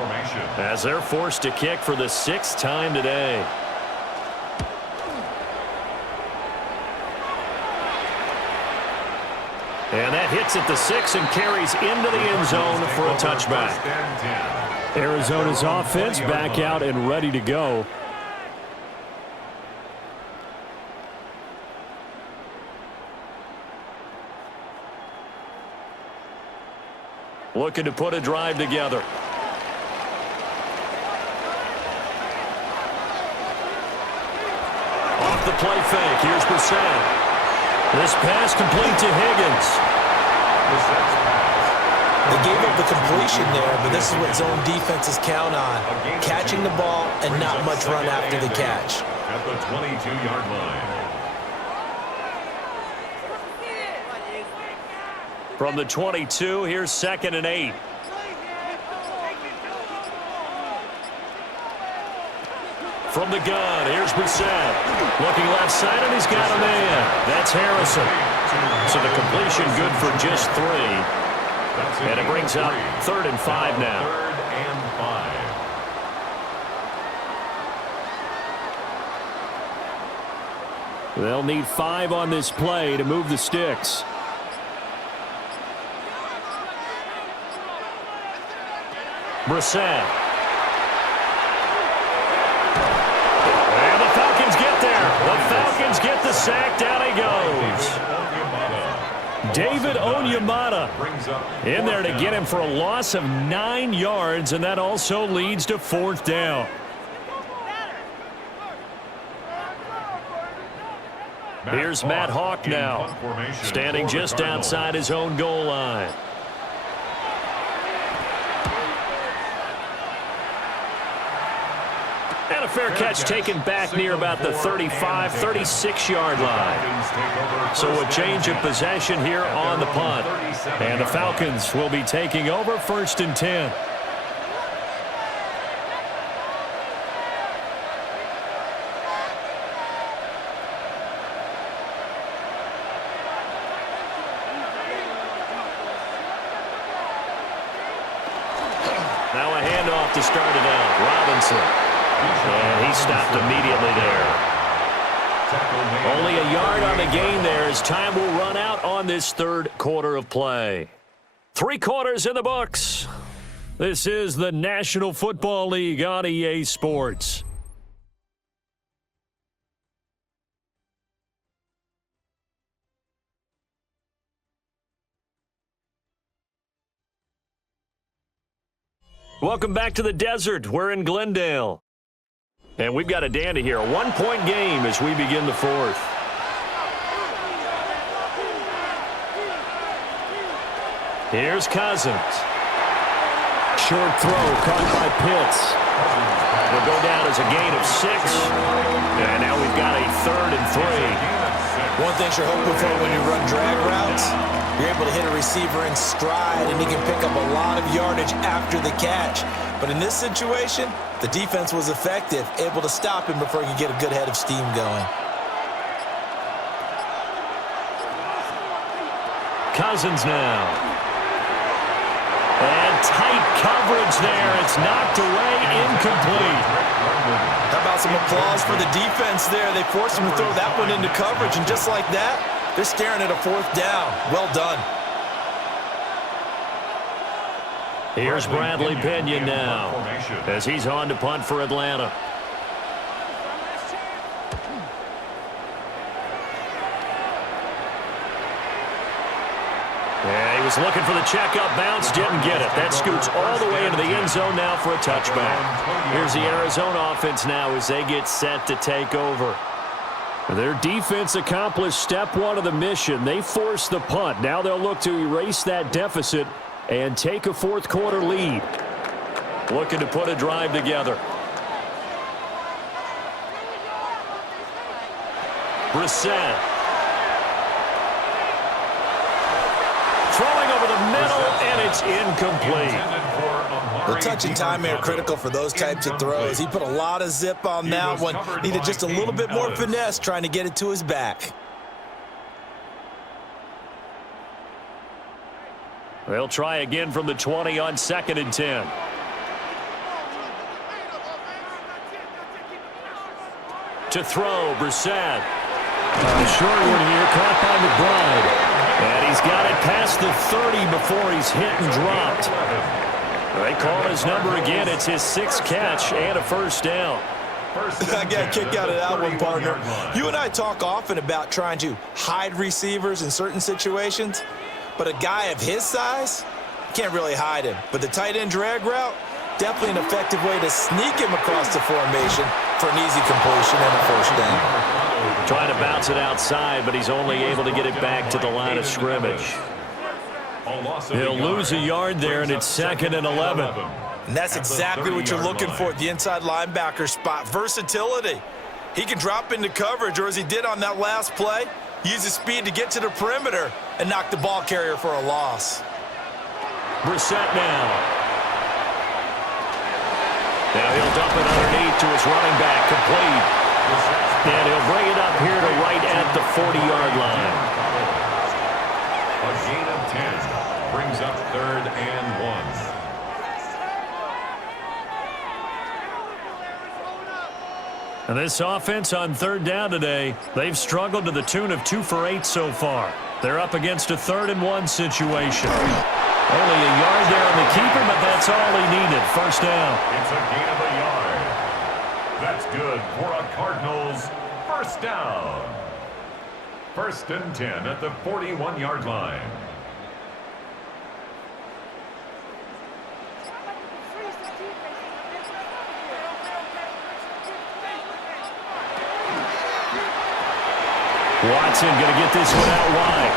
as they're forced to kick for the 6th time today. And that hits at the 6 and carries into the end zone for a touchback. Arizona's offense back out and ready to go. Looking to put a drive together. Off the play fake. Here's Brissett. This pass complete to Higgins. They gave up the completion there, but this is what zone defenses count on. Catching the ball and not much run after the catch. At the 22-yard line. From the 22, here's 2nd and 8. From the gun, here's Brissett. Looking left side, and he's got a man. That's Harrison. So the completion good for just 3. And it brings up 3rd and 5 now. 3rd and 5. They'll need 5 on this play to move the sticks. Brissett. And the Falcons get there. The Falcons get the sack. Down he goes. David Onyemata in there to get him for a loss of 9 yards, and that also leads to 4th down. Here's Matt Hawk now, standing just outside his own goal line. And a fair catch taken back near about the 35, 36-yard line. So a change of possession here on the punt. And the Falcons will be taking over 1st and 10. Now a handoff to start it out. Robinson. And he stopped immediately there. Only a yard on the gain there as time will run out on this 3rd quarter of play. 3 quarters in the books. This is the National Football League on EA Sports. Welcome back to the desert. We're in Glendale. And we've got a dandy here. A 1-point game as we begin the 4th. Here's Cousins. Short throw caught by Pitts. Will go down as a gain of 6. And now we've got a 3rd and 3. One thing you're hoping for when you run drag routes, you're able to hit a receiver in stride, and he can pick up a lot of yardage after the catch. But in this situation, the defense was effective, able to stop him before he could get a good head of steam going. Cousins now. And tight coverage there. It's knocked away, incomplete. How about some applause for the defense there? They forced him to throw that one into coverage, and just like that, they're staring at a 4th down. Well done. Here's Bradley Pinion now as he's on to punt for Atlanta. Yeah, he was looking for the checkup bounce, didn't get it. That scoots all the way into the end zone now for a touchback. Here's the Arizona offense now as they get set to take over. Their defense accomplished step one of the mission. They forced the punt. Now they'll look to erase that deficit and take a fourth quarter lead. Looking to put a drive together. Brissett. Throwing over the middle, and it's incomplete. The touch and timing are critical for those types of throws. He put a lot of zip on that one. Needed just a little bit more finesse trying to get it to his back. They'll try again from the 20 on 2nd and 10. To throw, Brissett. Short one here, caught by McBride. And he's got it past the 30 before he's hit and dropped. They call his number again. It's his 6th catch and a first down. I got a kick out of that one, partner. You and I talk often about trying to hide receivers in certain situations, but a guy of his size, can't really hide him. But the tight end drag route, definitely an effective way to sneak him across the formation for an easy completion and a first down. Trying to bounce it outside, but he's only able to get it back to the line of scrimmage. He'll lose a yard there, and it's 2nd and 11. And that's exactly what you're looking for at the inside linebacker spot. Versatility. He can drop into coverage, or as he did on that last play, use his speed to get to the perimeter and knock the ball carrier for a loss. Brissett now. Now he'll dump it underneath to his running back, complete. And he'll bring it up here to right at the 40-yard line. A gain of 10 brings up 3rd and 1. And this offense on 3rd down today, they've struggled to the tune of 2 for 8 so far. They're up against a 3rd and 1 situation. Only a yard there on the keeper, but that's all he needed. First down. It's a gain of a yard. That's good for a Cardinals first down. 1st and 10 at the 41-yard line. Watson going to get this one out wide.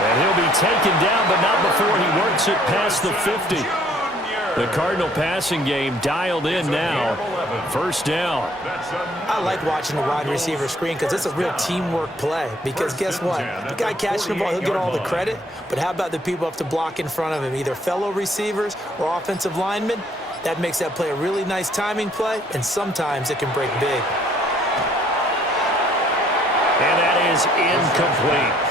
And he'll be taken down, but not before he works it past the 50. The Cardinal passing game dialed in now. First down. I like watching the wide receiver screen because it's a real teamwork play. Because guess what? The guy catching the ball, he'll get all the credit. But how about the people up to block in front of him, either fellow receivers or offensive linemen? That makes that play a really nice timing play, and sometimes it can break big. And that is incomplete.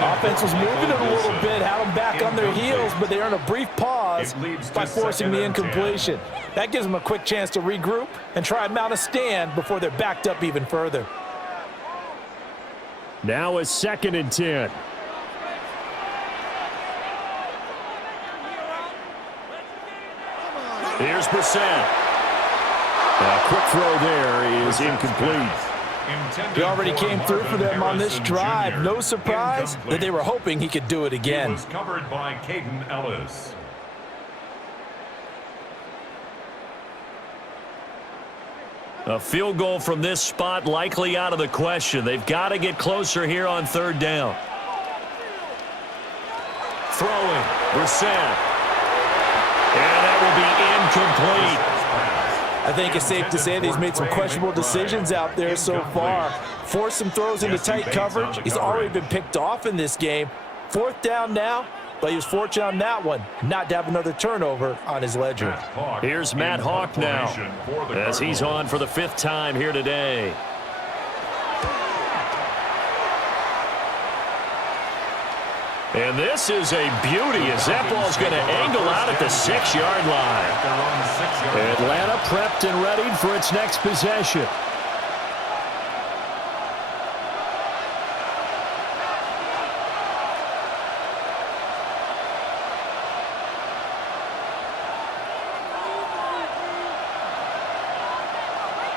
Offense was moving it a little bit, had them back on their heels, but they earned a brief pause by forcing the incompletion. That gives them a quick chance to regroup and try and mount a stand before they're backed up even further. Now it's 2nd and 10. Here's Brissett. A quick throw there is incomplete. He already came through for them on this drive. No surprise that they were hoping he could do it again. He was covered by Caden Ellis. A field goal from this spot likely out of the question. They've got to get closer here on 3rd down. Throwing, Brissett. And that will be incomplete. I think it's safe to say that he's made some questionable decisions out there so far. Forced some throws into tight coverage. He's already been picked off in this game. 4th down now, but he was fortunate on that one not to have another turnover on his ledger. Here's Matt Hawk now as he's on for the 5th time here today. And this is a beauty as that ball's going to angle out at the 6-yard line. Atlanta prepped and readied for its next possession.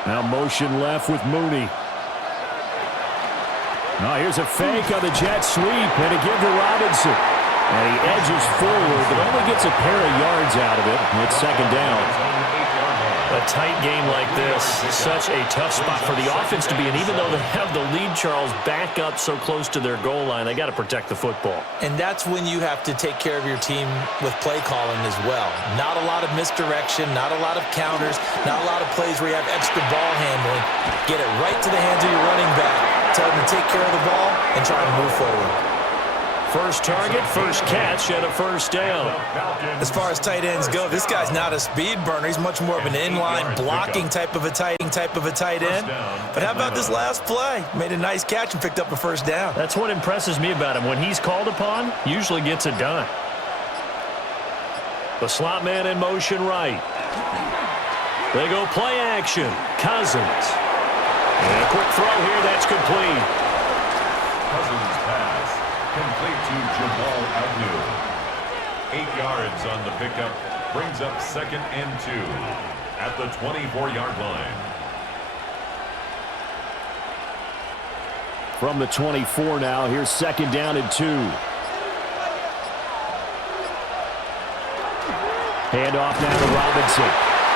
Now motion left with Mooney. Now here's a fake on the jet sweep, and a give to Robinson. And he edges forward, but only gets a pair of yards out of it. It's 2nd down. A tight game like this, such a tough spot for the offense to be in. Even though they have the lead, Charles, back up so close to their goal line, they got to protect the football. And that's when you have to take care of your team with play calling as well. Not a lot of misdirection, not a lot of counters, not a lot of plays where you have extra ball handling. Get it right to the hands of your running back. Tell them to take care of the ball and try to move forward. First target, first catch, and a first down. As far as tight ends go, this guy's not a speed burner. He's much more of an inline blocking type of a tight end. But how about this last play? Made a nice catch and picked up a first down. That's what impresses me about him. When he's called upon, usually gets it done. The slot man in motion right. They go play action. Cousins. And a quick throw here. That's complete. Cousins pass. Complete to Jamal Agnew. 8 yards on the pickup. Brings up 2nd and 2 at the 24-yard line. From the 24 now, here's 2nd down and 2. Handoff now to Robinson.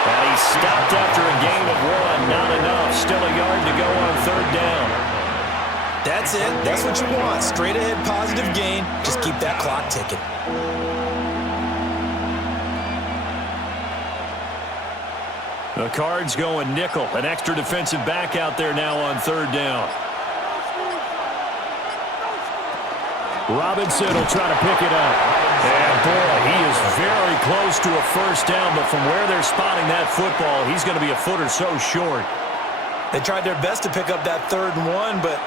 And he stopped after a gain of 1. Not enough. Still a yard to go on 3rd down. That's it. That's what you want. Straight ahead positive gain. Just keep that clock ticking. The Cards going nickel. An extra defensive back out there now on 3rd down. Robinson will try to pick it up. And boy, he is very close to a first down, but from where they're spotting that football, he's going to be a foot or so short. They tried their best to pick up that 3rd and 1, but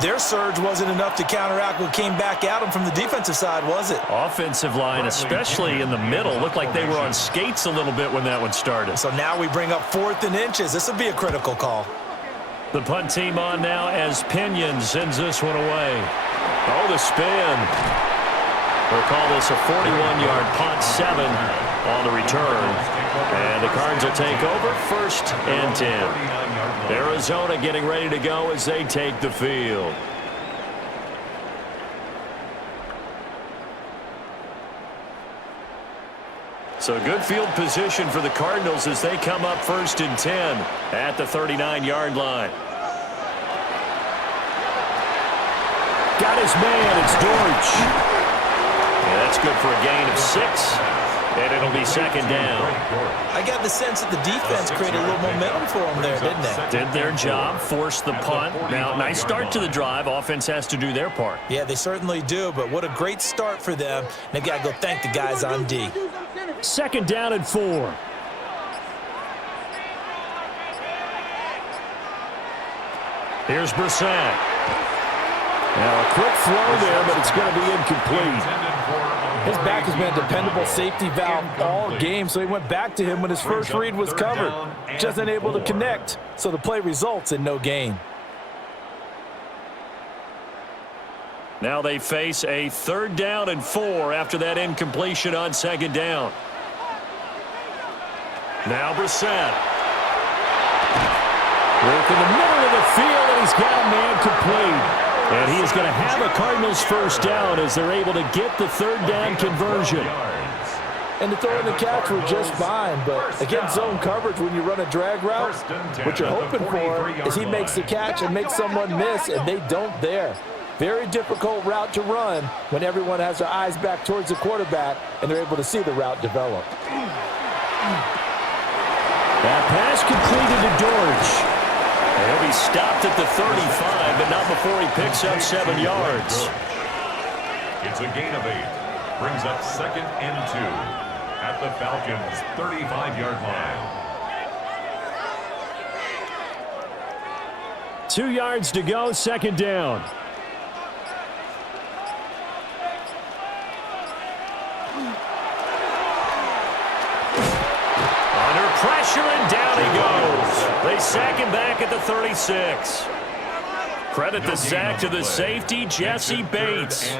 their surge wasn't enough to counteract what came back at them from the defensive side, was it? Offensive line, especially in the middle, looked like they were on skates a little bit when that one started. So now we bring up 4th and inches. This will be a critical call. The punt team on now as Pinion sends this one away. Oh, the spin. We'll call this a 41-yard punt, 7 on the return. And the Cards will take over 1st and 10. Arizona getting ready to go as they take the field. So good field position for the Cardinals as they come up 1st and 10 at the 39-yard line. Got his man. It's Dortch. Yeah, that's good for a gain of 6. And it'll be 2nd down. I got the sense that the defense created a little momentum for them there, didn't they? Did their job, forced the punt. Now, nice start to the drive. Offense has to do their part. Yeah, they certainly do, but what a great start for them. And they got to go thank the guys on D. 2nd down and 4. Here's Brissett. Now a quick throw there, but it's going to be incomplete. His back has been a dependable safety valve all game, so he went back to him when his first read was covered. Just unable to connect, so the play results in no gain. Now they face a 3rd down and 4 after that incompletion on 2nd down. Now Brissett. Work in the middle of the field, and he's got a man complete. And he is going to have a Cardinals first down as they're able to get the 3rd down conversion. And the throw and the catch were just fine, but against zone coverage, when you run a drag route, what you're hoping for is he makes the catch and makes someone miss, and they don't there. Very difficult route to run when everyone has their eyes back towards the quarterback and they're able to see the route develop. That pass completed to Dortch. He'll be stopped at the 35, but not before he picks up 7 yards. It's a gain of 8. Brings up 2nd and 2 at the Falcons' 35-yard line. 2 yards to go, 2nd down. Under pressure, and down he goes. They sack him back at the 36. Credit the sack to the safety, Jesse Bates.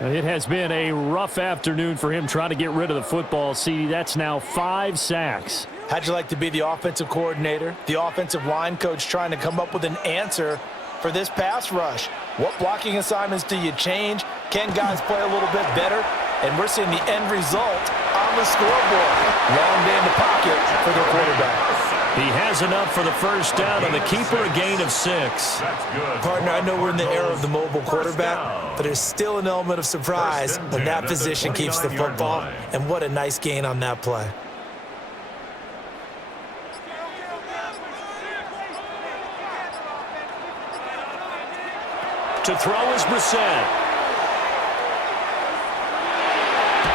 It has been a rough afternoon for him trying to get rid of the football, CD. That's now 5 sacks. How'd you like to be the offensive coordinator, the offensive line coach trying to come up with an answer for this pass rush? What blocking assignments do you change? Can guys play a little bit better? And we're seeing the end result on the scoreboard. Long day in the pocket for their quarterback. He has enough for the first down, and the keeper a gain of 6. Partner, I know we're in the era of the mobile quarterback, but there's still an element of surprise when that position keeps the football, and what a nice gain on that play. To throw is Brissett.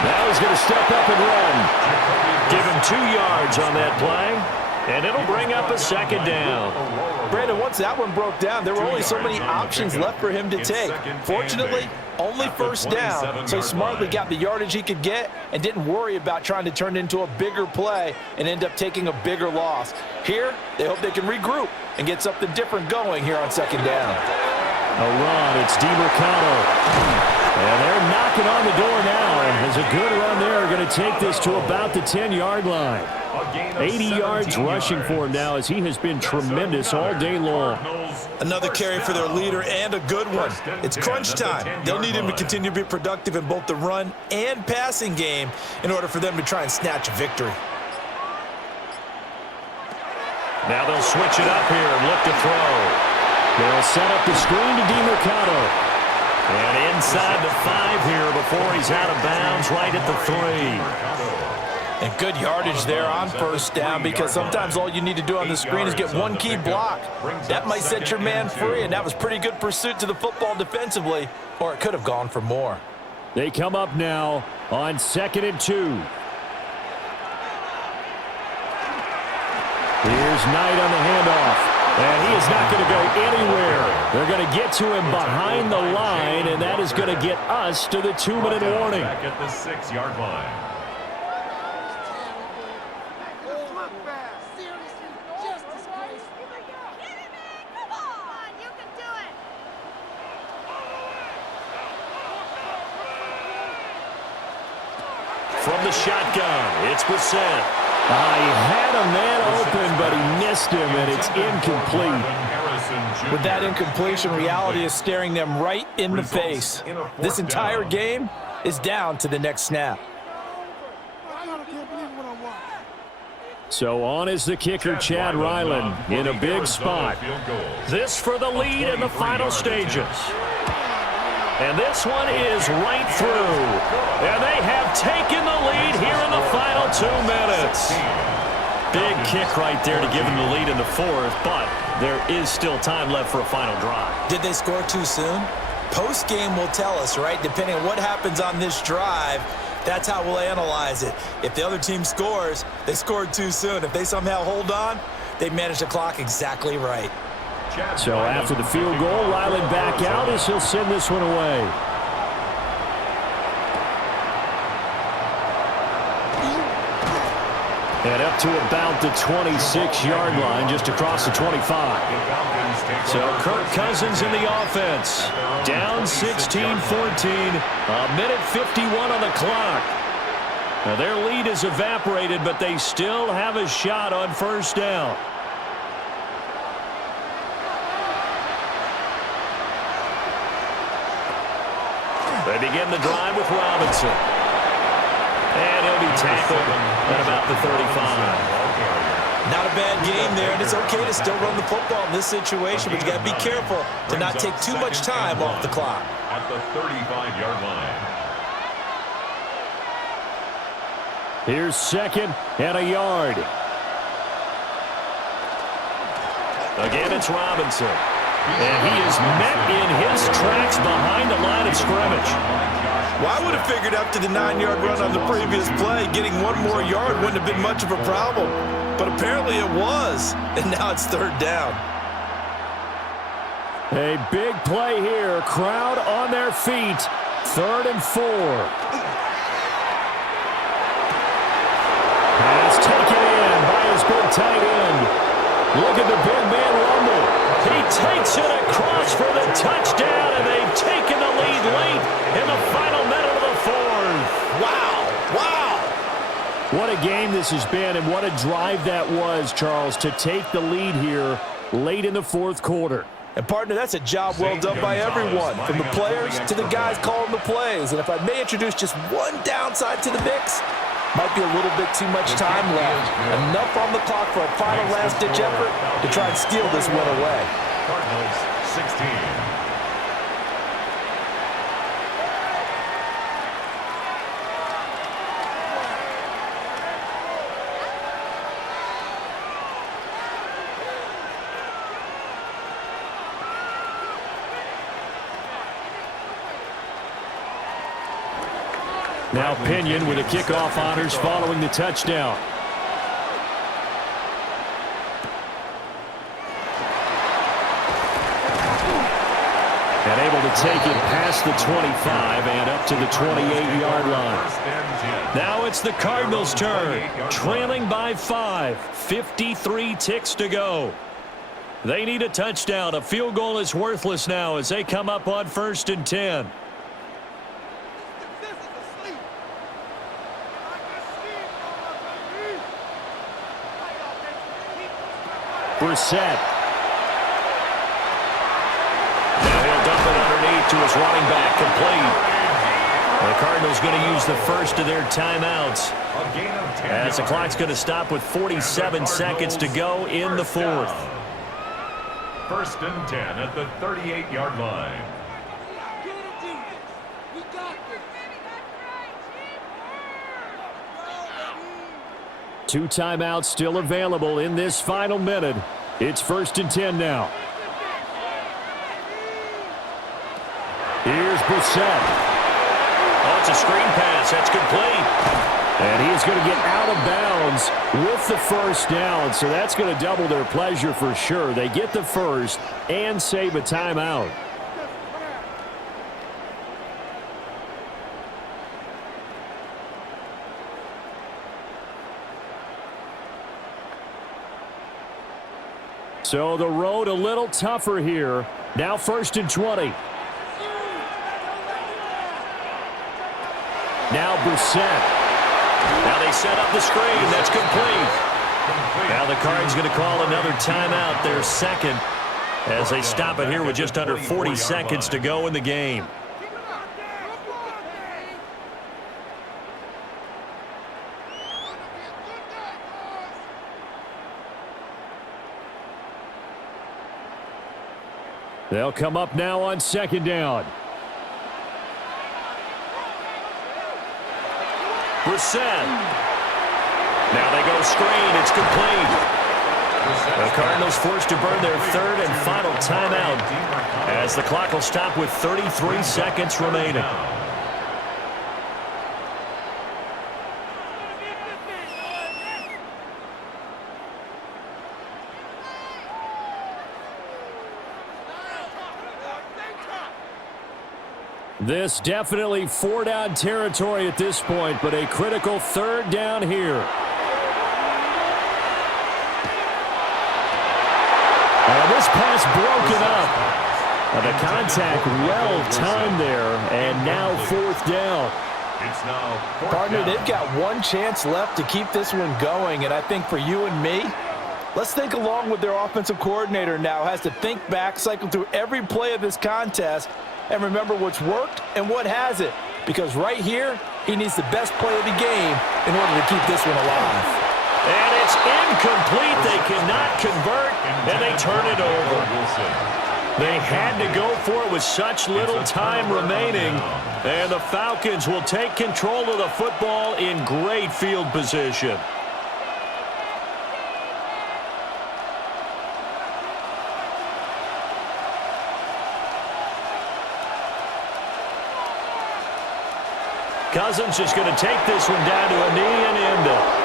Now he's going to step up and run. Give him 2 yards on that play, and it'll bring up a second down. Brandon, once that one broke down, there were only so many options left for him to take. Fortunately, only first down, so he smartly got the yardage he could get and didn't worry about trying to turn it into a bigger play and end up taking a bigger loss. Here, they hope they can regroup and get something different going here on second down. A run, it's DeMarcano. And they're knocking on the door now. As a good run there, going to take this to about the 10-yard line. 80 yards rushing for him now as he has been tremendous all day long. Another carry for their leader and a good one. It's crunch time. They'll need him to continue to be productive in both the run and passing game in order for them to try and snatch a victory. Now they'll switch it up here and look to throw. They'll set up the screen to DeMarcano. And inside the 5 here before he's out of bounds right at the 3. And good yardage there on first down, because sometimes all you need to do on the screen is get one key block. That might set your man free, and that was pretty good pursuit to the football defensively, or it could have gone for more. They come up now on 2nd and 2. Here's Knight on the handoff. And he is not going to go anywhere. They're going to get to him behind the line, and that is going to get us to the 2-minute warning. Back at the 6-yard line. From the shotgun, it's Brissett. He had a man open, but he missed him, and it's incomplete. With that incompletion, reality is staring them right in the face. This entire game is down to the next snap. So on is the kicker, Chad Ryland, in a big spot. This for the lead in the final stages. And this one is right through. And they have taken the lead here in the final 2 minutes. Big kick right there to give them the lead in the 4th, but there is still time left for a final drive. Did they score too soon? Post-game will tell us, right? Depending on what happens on this drive, that's how we'll analyze it. If the other team scores, they scored too soon. If they somehow hold on, they managed the clock exactly right. So after the field goal, Ryland back out as he'll send this one away. And up to about the 26-yard line, just across the 25. So Kirk Cousins in the offense. Down 16-14. A minute 51 on the clock. Now their lead is evaporated, but they still have a shot on first down. They begin the drive with Robinson. And he'll be tackled at about the 35. Not a bad game there, and it's okay to still run the football in this situation, but you got to be careful to not take too much time off the clock. At the 35-yard line. Here's 2nd and a yard. Again, it's Robinson. And he is met in his tracks behind the line of scrimmage. Well, I would have figured after the 9-yard run on the previous play, getting one more yard wouldn't have been much of a problem. But apparently it was, and now it's 3rd down. A big play here. Crowd on their feet. 3rd and 4. Pass taken in by his big tight end. Look at the big man rumble. He takes it across for the touchdown, and they've taken the lead late in the final minute of the 4th. Wow, wow. What a game this has been, and what a drive that was, Charles, to take the lead here late in the 4th quarter. And, partner, that's a job well done by everyone, from the players to the guys calling the plays. And if I may introduce just one downside to the mix, Might be a little bit too much time left. Enough on the clock for a final last-ditch effort to try and steal this one away. Cardinals 16. Now Pinion with the kickoff honors following the touchdown. And able to take it past the 25 and up to the 28-yard line. Now it's the Cardinals' turn, trailing by 5, 53 ticks to go. They need a touchdown. A field goal is worthless now as they come up on 1st and 10. Brissett. Now he'll dump it underneath to his running back, complete. The Cardinals going to use the first of their timeouts as the clock's going to stop with 47 seconds to go in the 4th. 1st and 10 at the 38-yard line. Two timeouts still available in this final minute. It's 1st and 10 now. Here's Brissett. Oh, it's a screen pass. That's complete. And he is going to get out of bounds with the first down. So that's going to double their pleasure for sure. They get the first and save a timeout. So the road a little tougher here. Now 1st and 20. Now Brissett. Now they set up the screen. That's complete. Now the Cards going to call another timeout, their second, as they stop it here with just under 40 seconds to go in the game. They'll come up now on 2nd down. Brissett. Now they go screen. It's complete. The Cardinals forced to burn their 3rd and final timeout as the clock will stop with 33 seconds remaining. This definitely 4-down territory at this point, but a critical 3rd down here. And this pass broken up. And the contact well timed there, and now 4th down. It's now Partner, they've got one chance left to keep this one going, and I think for you and me, let's think along with their offensive coordinator now. Has to think back, cycle through every play of this contest, and remember what's worked and what hasn't. Because right here, he needs the best play of the game in order to keep this one alive. And it's incomplete. They cannot convert, and they turn it over. They had to go for it with such little time remaining. And the Falcons will take control of the football in great field position. Cousins just going to take this one down to a knee and end it.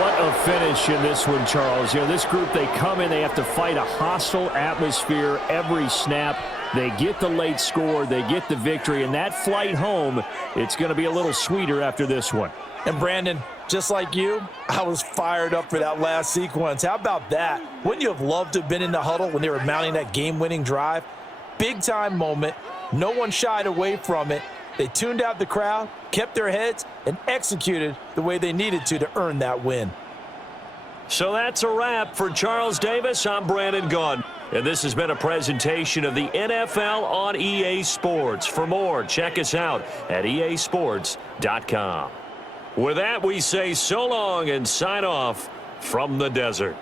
What a finish in this one, Charles. You know, this group, they come in, they have to fight a hostile atmosphere every snap. They get the late score, they get the victory, and that flight home, it's going to be a little sweeter after this one. And Brandon, just like you, I was fired up for that last sequence. How about that? Wouldn't you have loved to have been in the huddle when they were mounting that game-winning drive? Big-time moment. No one shied away from it. They tuned out the crowd, kept their heads, and executed the way they needed to earn that win. So that's a wrap for Charles Davis. I'm Brandon Gunn. And this has been a presentation of the NFL on EA Sports. For more, check us out at easports.com. With that, we say so long and sign off from the desert.